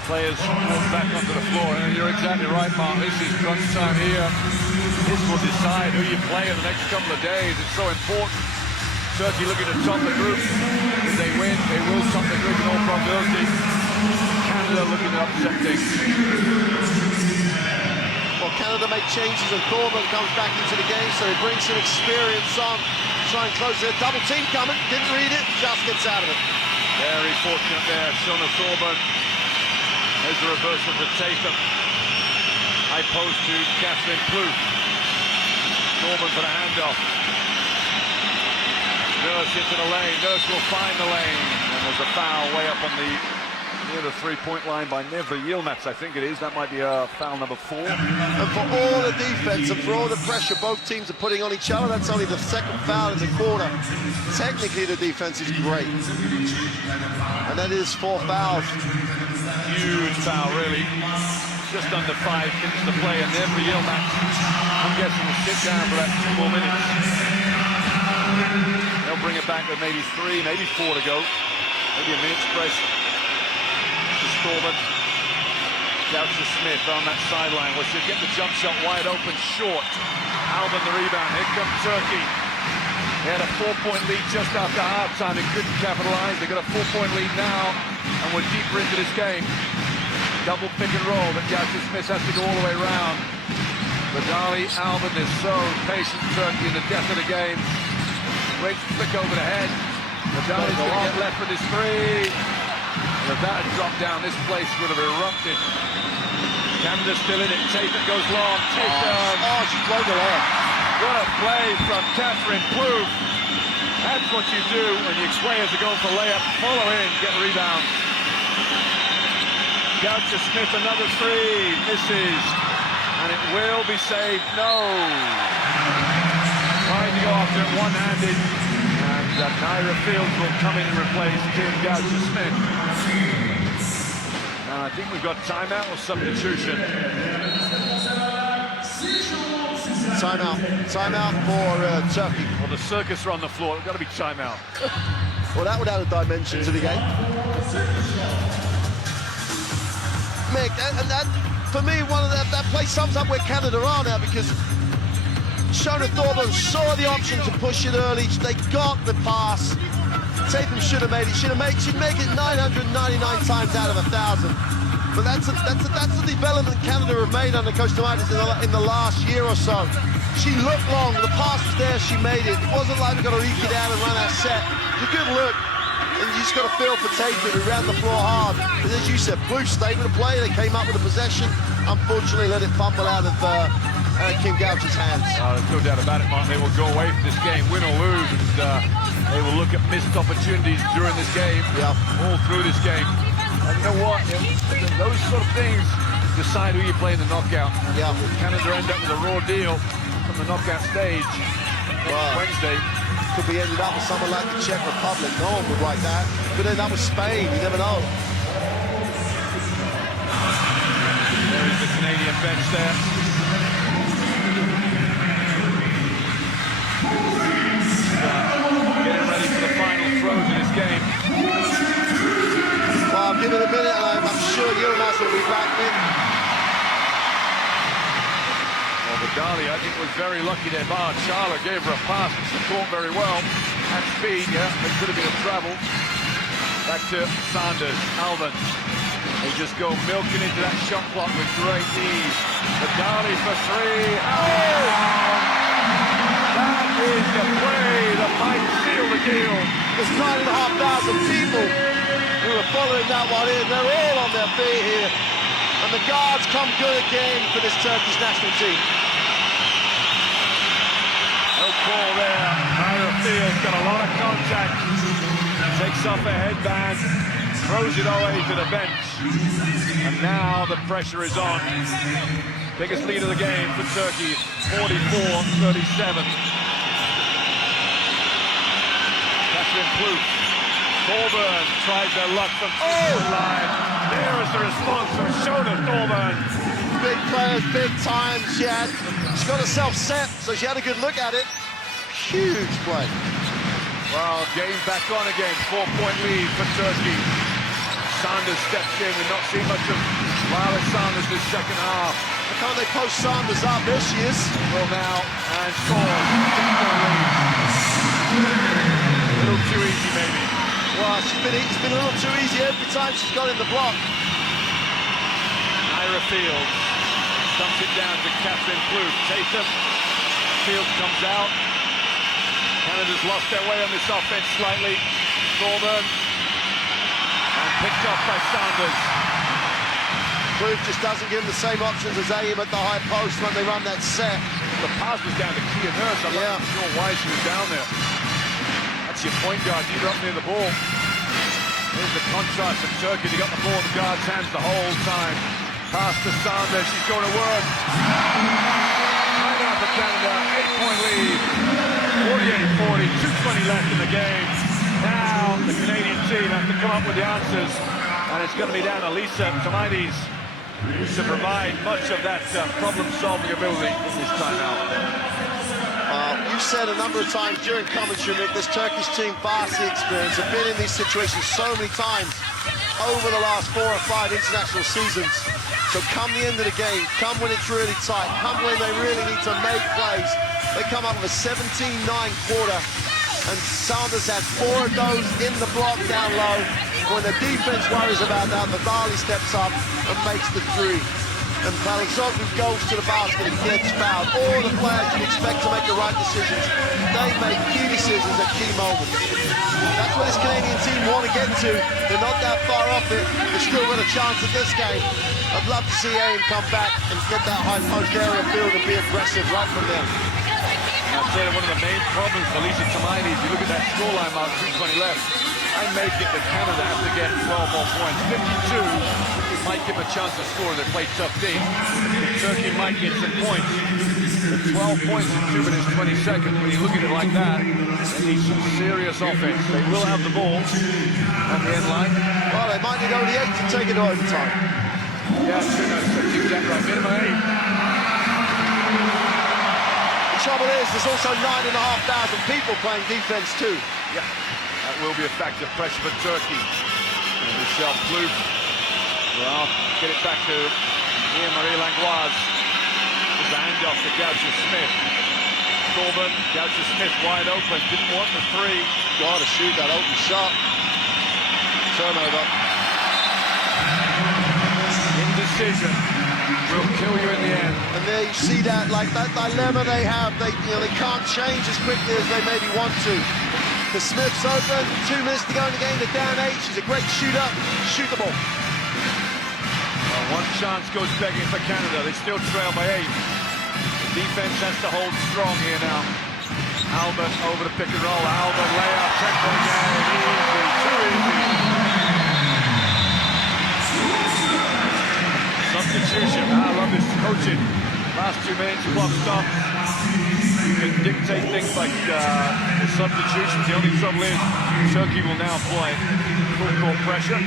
Players walk back onto the floor, and you're exactly right, Mark. This is crunch time here. This will decide who you play in the next couple of days. It's so important. Turkey looking to top the group. If they win, they will top the group in all probability. Canada looking to upset things. Well, Canada make changes and Thorburn comes back into the game, so he brings some experience on. Try and close it. Double team coming. Didn't read it. Just gets out of it. Very fortunate there. Shona Thorburn. There's the reversal to Tatum. High post to Catherine Plouffe. Thorburn for the handoff. Nurse into the lane. Nurse will find the lane. And there's a foul way up on near the 3-point line by Nevra Yilmaz, I think it is. That might be foul number 4. And for all the defense and for all the pressure both teams are putting on each other, that's only the second foul in the quarter. Technically, the defense is great. And that is 4 fouls. Huge foul, really. Just under 5 minutes to play, and every Yale match, I'm guessing, will sit down for about 2 more minutes. They'll bring it back with maybe 3, maybe 4 to go. Maybe a minute's press. Storman. Goucher-Smith on that sideline. Well, she'll get the jump shot wide open, short. Alvin the rebound. Here comes Turkey. They had a 4-point lead just after halftime. They couldn't capitalize. They got a 4-point lead now, and we're deeper into this game. Double pick and roll, but Goucher-Smith has to go all the way around. Badali, Alvin is so patient. Turkey in the death of the game. Great flick over the head. Badali's going to get left with his 3. And if that had dropped down, this place would have erupted. Canada's still in it. Tatum goes long. Tatum. Oh, she broke it off. What a play from Catherine Plouffe. That's what you do when your players are going for layup. Follow in, get the rebound. Goucher-Smith, another 3. Misses. And it will be saved. No. Trying to go after it one-handed. And Naira Fields will come in and replace Kim Goucher-Smith. And I think we've got timeout or substitution. Timeout for Turkey. Well, the circus are on the floor. It's got to be timeout. Well, that would add a dimension to the game. Mick, and that, for me, that play sums up where Canada are now, because Shona Thorburn saw the option to push it early. They got the pass. Tatum should have made it. She'd make it 999 times out of 1,000. But that's the development Canada have made under Coach Tomatis in the last year or so. She looked long. The pass was there. She made it. It wasn't like we got to eke it out and run our set. It's a good look. And you just got to feel for Tatum, who ran the floor hard. But as you said, Plouffe stayed with the play. They came up with the possession. Unfortunately, let it fumble out of Kim Goucher's hands. There's no doubt about it, Mark. They will go away from this game, win or lose, and they will look at missed opportunities during this game, all through this game. And you know what? Those sort of things decide who you play in the knockout. Yeah. Canada end up with a raw deal from the knockout stage next Wednesday. Could be ended up with someone like the Czech Republic. No one would like that. Could end up with Spain. You never know. There is the Canadian bench there. Getting ready for the final throws in this game. Well, give it a minute, and I'm sure Yilmaz will be back in. Well, Badali, I think, was very lucky there. Charla gave her a pass and support very well. At speed, yeah, it could have been a travel. Back to Sanders, Alvin. They just go milking into that shot clock with great ease. Badali for 3. Oh! That is the play that might seal the deal. There's 9,500 people who are following that one in. They're all on their feet here. And the guards come good again for this Turkish national team. No call there. Naira Fields got a lot of contact. Takes off a headband, throws it away to the bench. And now the pressure is on. Biggest lead of the game for Turkey, 44-37. Catherine Plouffe. Thorburn tries their luck from the line. There is the response from Shona Thorburn. Big players, big time. She got herself set, so she had a good look at it. Huge play. Well, game back on again. 4-point lead for Turkey. Sanders steps in. We've not seen much of Lila Sanders this second half. Can't they post Sanders up? There she is. Well, now, and scores. A little too easy, maybe. Well, it's been a little too easy every time she's got in the block. Naira Fields dumps it down to Catherine Plouffe. Tatum. Fields comes out. Canada's lost their way on this offense slightly. Thorburn. And picked off by Sanders. Plouffe just doesn't give them the same options as Aim at the high post when they run that set. The pass was down to Kia Nurse. I'm not sure why she was down there. That's your point guard. You're up near the ball. Here's the contrast of Turkey. They got the ball in the guard's hands the whole time. Pass to Sanders. She's going to work. Right out for Canada. 8-point lead. 48-40. 2:20 left in the game. Now the Canadian team have to come up with the answers. And it's going to be down to Lisa Tomaides to provide much of that problem-solving ability in this timeout. You said a number of times during commentary, Mick, this Turkish team, vastly experienced, have been in these situations so many times over the last 4 or 5 international seasons. So come the end of the game, come when it's really tight, come when they really need to make plays, they come up with a 17-9 quarter, and Sanders had 4 of those in the block down low. When the defense worries about that, Vidali steps up and makes the 3. And Balazoglu goes to the basket and gets fouled. All the players you'd expect to make the right decisions, they make key decisions at key moments. That's what this Canadian team want to get to. They're not that far off it. They've still got a chance at this game. I'd love to see Aim come back and get that high post area field and be aggressive right from there. I'd say that one of the main problems for Lisa Tomaides, you look at that scoreline mark, 2:20 left, I make it that Canada have to get 12 more points. 52 might give them a chance to score and they play tough D. Turkey might get some points. But 12 points in 2 minutes 20 seconds, when you look at it like that, they need some serious offense. They will have the ball on the end line. Well, they might need only 8 to take it to overtime. Yeah, that's exactly right. Minimum 8. The trouble is, there's also 9,500 people playing defense too. Yeah, that will be a factor. Pressure for Turkey. And Michelle Plouffe will get it back to Marie Langlois. There's a handoff to Goucher-Smith. Corbin, Goucher-Smith wide open. Didn't want the 3. Got to shoot that open shot. Turnover. Indecision will kill you in the end. And there you see that, like that dilemma they have. They can't change as quickly as they maybe want to. The Smith's open, 2 minutes to go in the game. They're down 8. She's a great shooter. Shoot the ball. Well, one chance goes begging for Canada. They still trail by 8. The defense has to hold strong here now. Albert over the pick and roll. Albert layup, 10-point game. Easy, too easy. Substitution. I love this coaching. Last 2 minutes, clock stop. You can dictate things like the substitutions. The only trouble is Turkey will now apply full court pressure.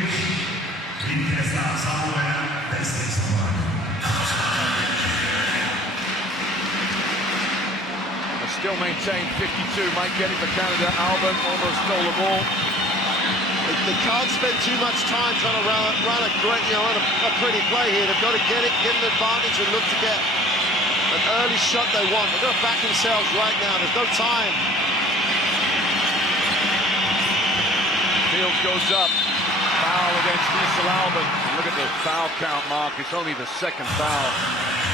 They still maintain 52. Might get it for Canada. Albert almost stole the ball. They can't spend too much time trying to run a great, run a pretty play here. They've got to get it, get an advantage, and look to get an early shot they want. They've got to back themselves right now. There's no time. Fields goes up. Foul against Lisa Albert. Look at the foul count, Mark. It's only the 2nd foul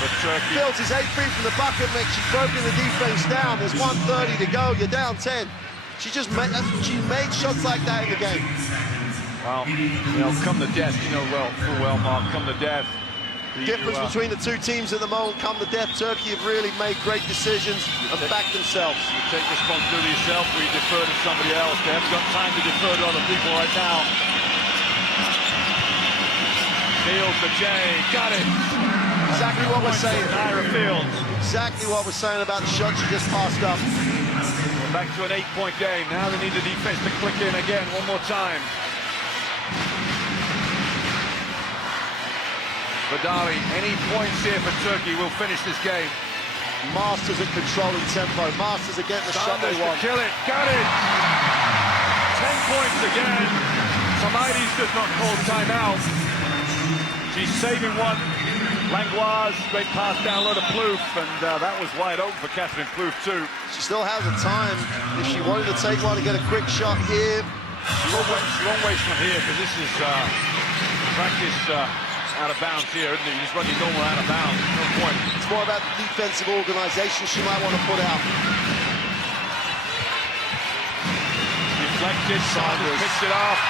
for Turkey. Fields is 8 feet from the bucket, Mick. She's broken the defense down. There's 1:30 to go. You're down 10. She made shots like that in the game. Well, come to death, full well, Mark, come to death. The difference between the 2 teams at the moment, come to death, Turkey have really made great decisions and backed themselves. You take responsibility yourself, or you defer to somebody else. They haven't got time to defer to other people right now. Fields for Jay, got it. Exactly what we're saying. Ira Fields. Exactly what we're saying about the shot she just passed up. Back to an 8-point game. Now they need the defense to click in again one more time. Vidali, any points here for Turkey will finish this game. Masters are controlling tempo. Masters are getting the shot they want. Kill it, got it! 10 points again. Tomaides does not call timeout. She's saving one. Langlois, great pass down low to Plouffe, and that was wide open for Catherine Plouffe too. She still has the time if she wanted to take one and get a quick shot here. She won't waste one here because this is practice out of bounds here, isn't it? You just run your normal out of bounds, no point. It's more about the defensive organization she might want to put out. Deflected, Sanders picks it off.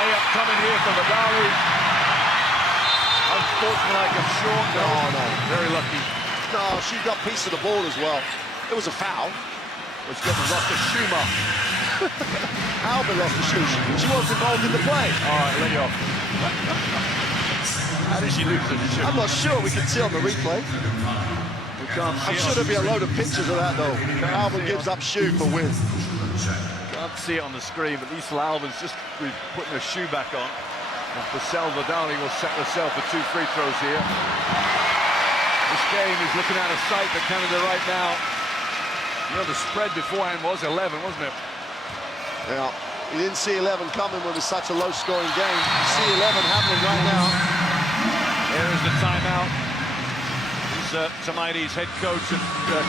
Layup coming here for Vidali. Unfortunately, like a short. No. Very lucky. No, she got a piece of the ball as well. It was a foul. Which got lost to Schumer. Albert lost to shoot. She wasn't involved in the play. All right, let you off. How did she lose to Schumer? I'm not sure. We can see on the replay. We can't see. I'm sure there'll be a load of pictures of that though. Albert gives up shoe for win. Can't see it on the screen, but Lisa Albin's just putting her shoe back on. Dali will set herself for 2 free throws here. This game is looking out of sight for Canada right now. You know, the spread beforehand was 11, wasn't it? Yeah, you didn't see 11 coming when it was such a low-scoring game. You see 11 happening right now. Here is the timeout. Tamaidi's head coach of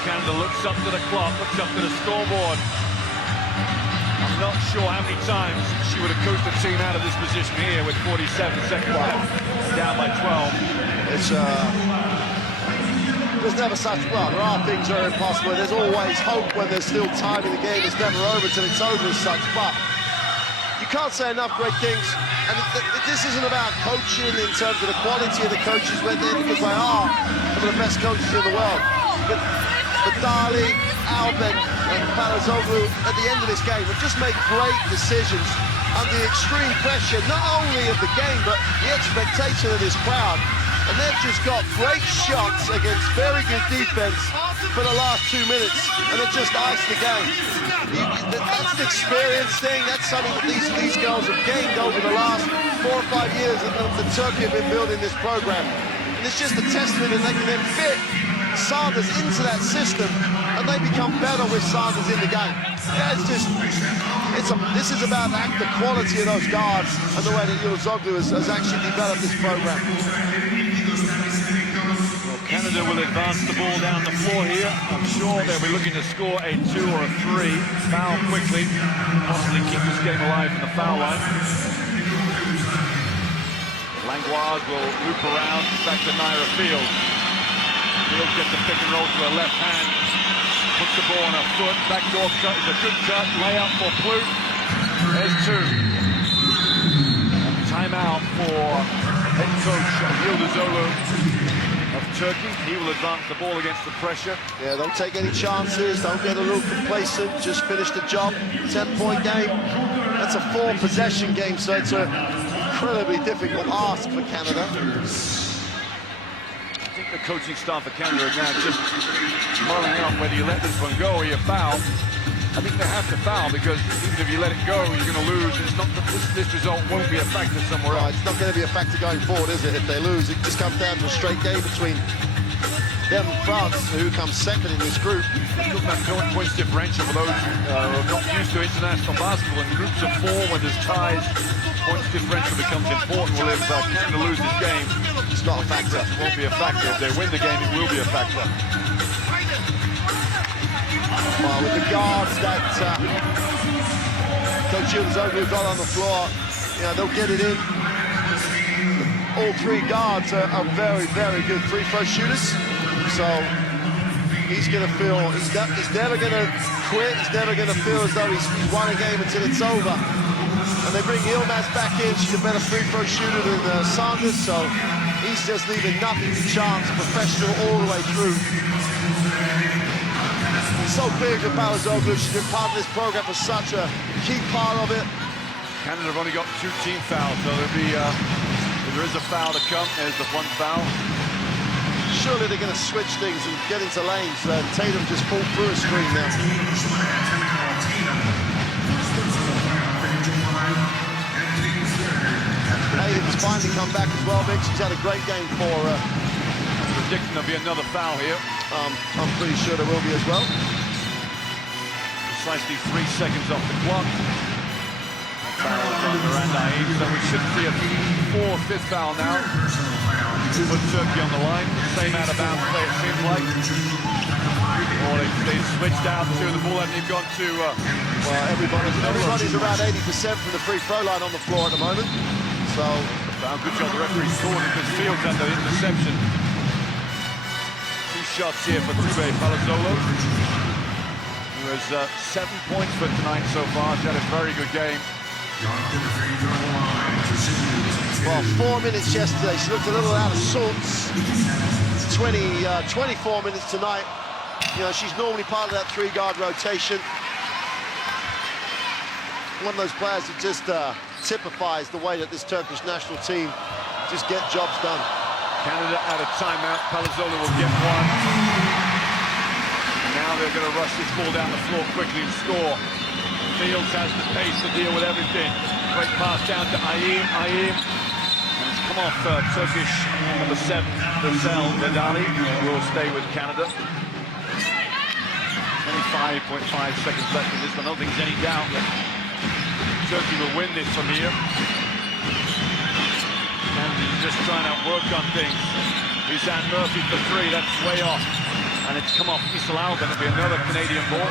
Canada looks up to the clock, looks up to the scoreboard. I'm not sure how many times she would have coached the team out of this position here with 47 seconds left, down by 12. It's there's never such, well, there are things that are impossible. There's always hope when there's still time in the game. It's never over till it's over as such, but you can't say enough great things. And this isn't about coaching in terms of the quality of the coaches, because they are some of the best coaches in the world. But Dali, Albin, and Palazoglu at the end of this game have just made great decisions under the extreme pressure, not only of the game, but the expectation of this crowd. And they've just got great shots against very good defense for the last 2 minutes, and they've just iced the game. That's an experience thing. That's something that these girls have gained over the last 4 or 5 years that Turkey have been building this program. And it's just a testament that they can then fit Sanders into that system, and they become better with Sanders in the game. Yeah, this is about the quality of those guards and the way that Yulazoglu has actually developed this program. Well, Canada will advance the ball down the floor here. I'm sure they'll be looking to score a 2 or a 3, foul quickly, possibly keep this game alive from the foul line. Langlois will loop around back to Naira Field. Field gets a pick and roll to her left hand, puts the ball on her foot, backdoor cut is a good cut, layup for Plouffe. There's 2. Timeout for head coach Yıldızoglu of Turkey. He will advance the ball against the pressure. Yeah, don't take any chances, don't get a little complacent, just finish the job. 10-point game. That's a 4-possession game, so it's an incredibly difficult ask for Canada. I think the coaching staff for Canada are now just mulling on whether you let this one go or you foul. I think they have to foul, because even if you let it go, you're going to lose. It's not this result won't be a factor somewhere else. It's not going to be a factor going forward, is it? If they lose, it just comes down to a straight game between them and France, who comes second in this group. Look at that points differential for those who are not used to international basketball. In groups of 4, when there's ties, points differential becomes important. Well, if Canada lose this game, It's not a factor. it won't be a factor. If they win the game, it will be a factor. Well, with the guards that Coach Yıldızoglu got on the floor, you know, they'll get it in. All 3 guards are very, very good free throw shooters. So he's going to feel, he's never going to quit. He's never going to feel as though he's won a game until it's over. And they bring Yilmaz back in. She's a better free throw shooter than Sanders. So he's just leaving nothing to chance. Professional all the way through. So big with Palazoglu. She's been part of this program for such a key part of it. Canada have only got 2 team fouls, so there'll be if there is a foul to come, there's the 1 foul. Surely they're going to switch things and get into lanes. Tatum just pulled through a screen now. Tatum's finally come back as well, Vic. She's had a great game for her. I'm predicting there'll be another foul here. I'm pretty sure there will be as well. Precisely 3 seconds off the clock. Foul on Miranda Aid, so we should see a 5th foul now. Put Turkey on the line. Same out of bounds play, it seems like. Or they switched out to the ball hasn't even gone to... well, everybody's around 80% from the free throw line on the floor at the moment. So... good job the referee scored because Fields had the interception. 2 shots here for Tube Palazoglu, who has 7 points for tonight so far. She's had a very good game. Well, 4 minutes yesterday. She looked a little out of sorts. 24 minutes tonight. You know, she's normally part of that 3-guard rotation. One of those players that just typifies the way that this Turkish national team just get jobs done. Canada out of timeout. Palazoglu will get 1. Now they're going to rush this ball down the floor quickly and score. Fields has the pace to deal with everything. Great pass down to Ayeem. Ayeem come off Turkish number 7, Veysel Vedali, will stay with Canada. 25.5 seconds left in this one. I don't think there's any doubt that Turkey will win this from here. Canada's just trying to work on things. Suzanne Murphy for 3, that's way off. And it's come off Issel Alban, it'll be another Canadian ball.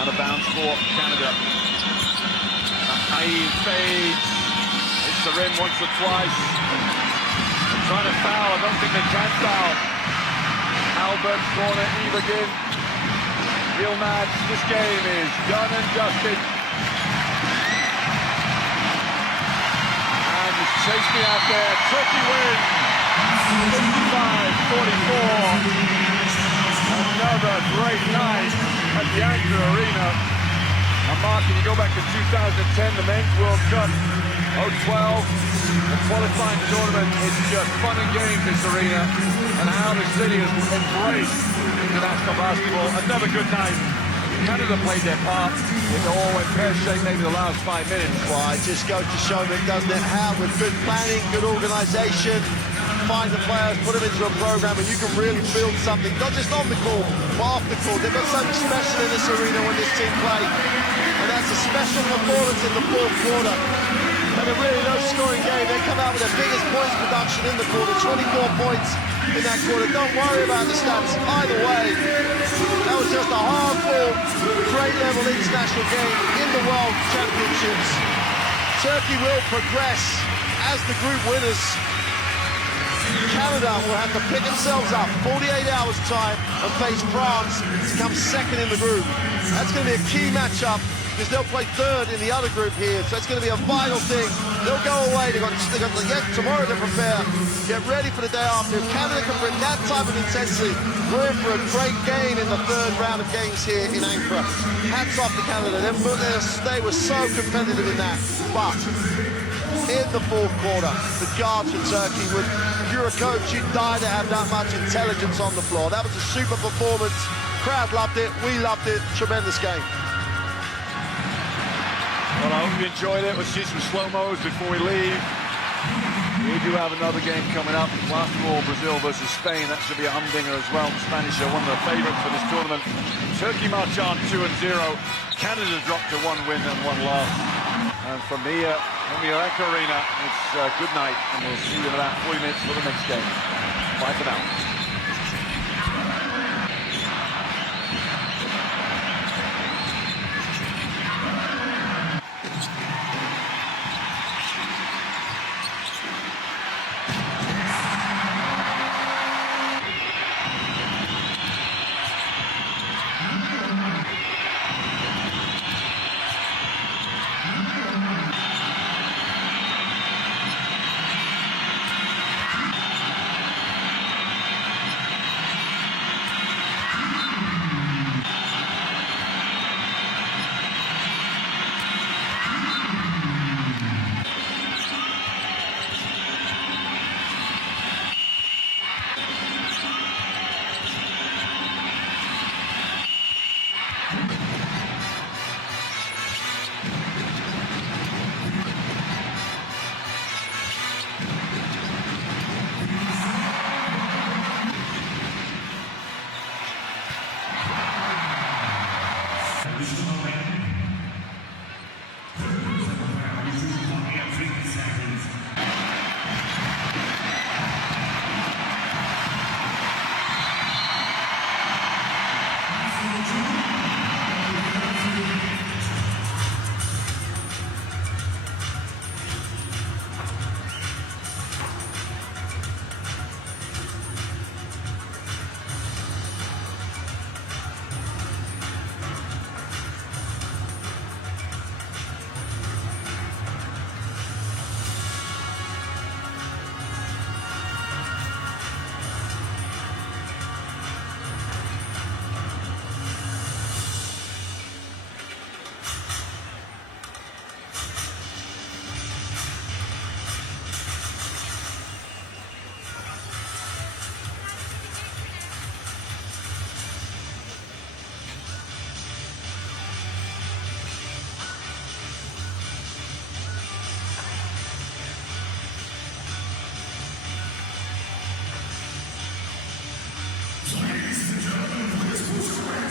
Out of bounds for Canada. Haim fades. Hits the rim once or twice. Trying to foul, I don't think they can foul. Albert, corner, Ivergin. Real match, this game is done and dusted. And it's chased me out there. Turkey win. 55-44. Another great night at the Ankara Arena. And Mark, can you go back to 2010, the Men's World Cup, 012, the qualifying tournament? It's just fun and games, this arena, and how the city has embraced international basketball. Another good night. Canada played their part. It all went pear-shaped maybe the last 5 minutes. Well, it just goes to show them, doesn't it, how with good planning, good organisation, find the players, put them into a program, and you can really build something, not just on the court, but off the court. They've got something special in this arena when this team play, and that's a special performance in the fourth quarter. And a really low-scoring game. They come out with their biggest points production in the quarter, 24 points in that quarter. Don't worry about the stats. Either way, that was just a hard-fought, great-level international game in the World Championships. Turkey will progress as the group winners. Canada will have to pick themselves up 48 hours time and face France to come second in the group. That's going to be a key matchup because they'll play third in the other group here, so it's going to be a vital thing. They'll go away, they've got tomorrow to prepare, get ready for the day after. If Canada can bring that type of intensity, we're in for a great game in the third round of games here in Ankara. Hats off to Canada, they were so competitive in that, but in the fourth quarter, the guards for Turkey, if you're a coach, you'd die to have that much intelligence on the floor. That was a super performance. Crowd loved it, we loved it, tremendous game. Well, I hope you enjoyed it. We'll see some slow-mos before we leave. We do have another game coming up. Last of all, Brazil versus Spain. That should be a humdinger as well. The Spanish are one of the favourites for this tournament. Turkey march on 2-0. Canada dropped to 1 win and 1 loss. And from here, from the Ankara Arena, it's good night. And we'll see you in about 40 minutes for the next game. Bye for now.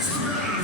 together.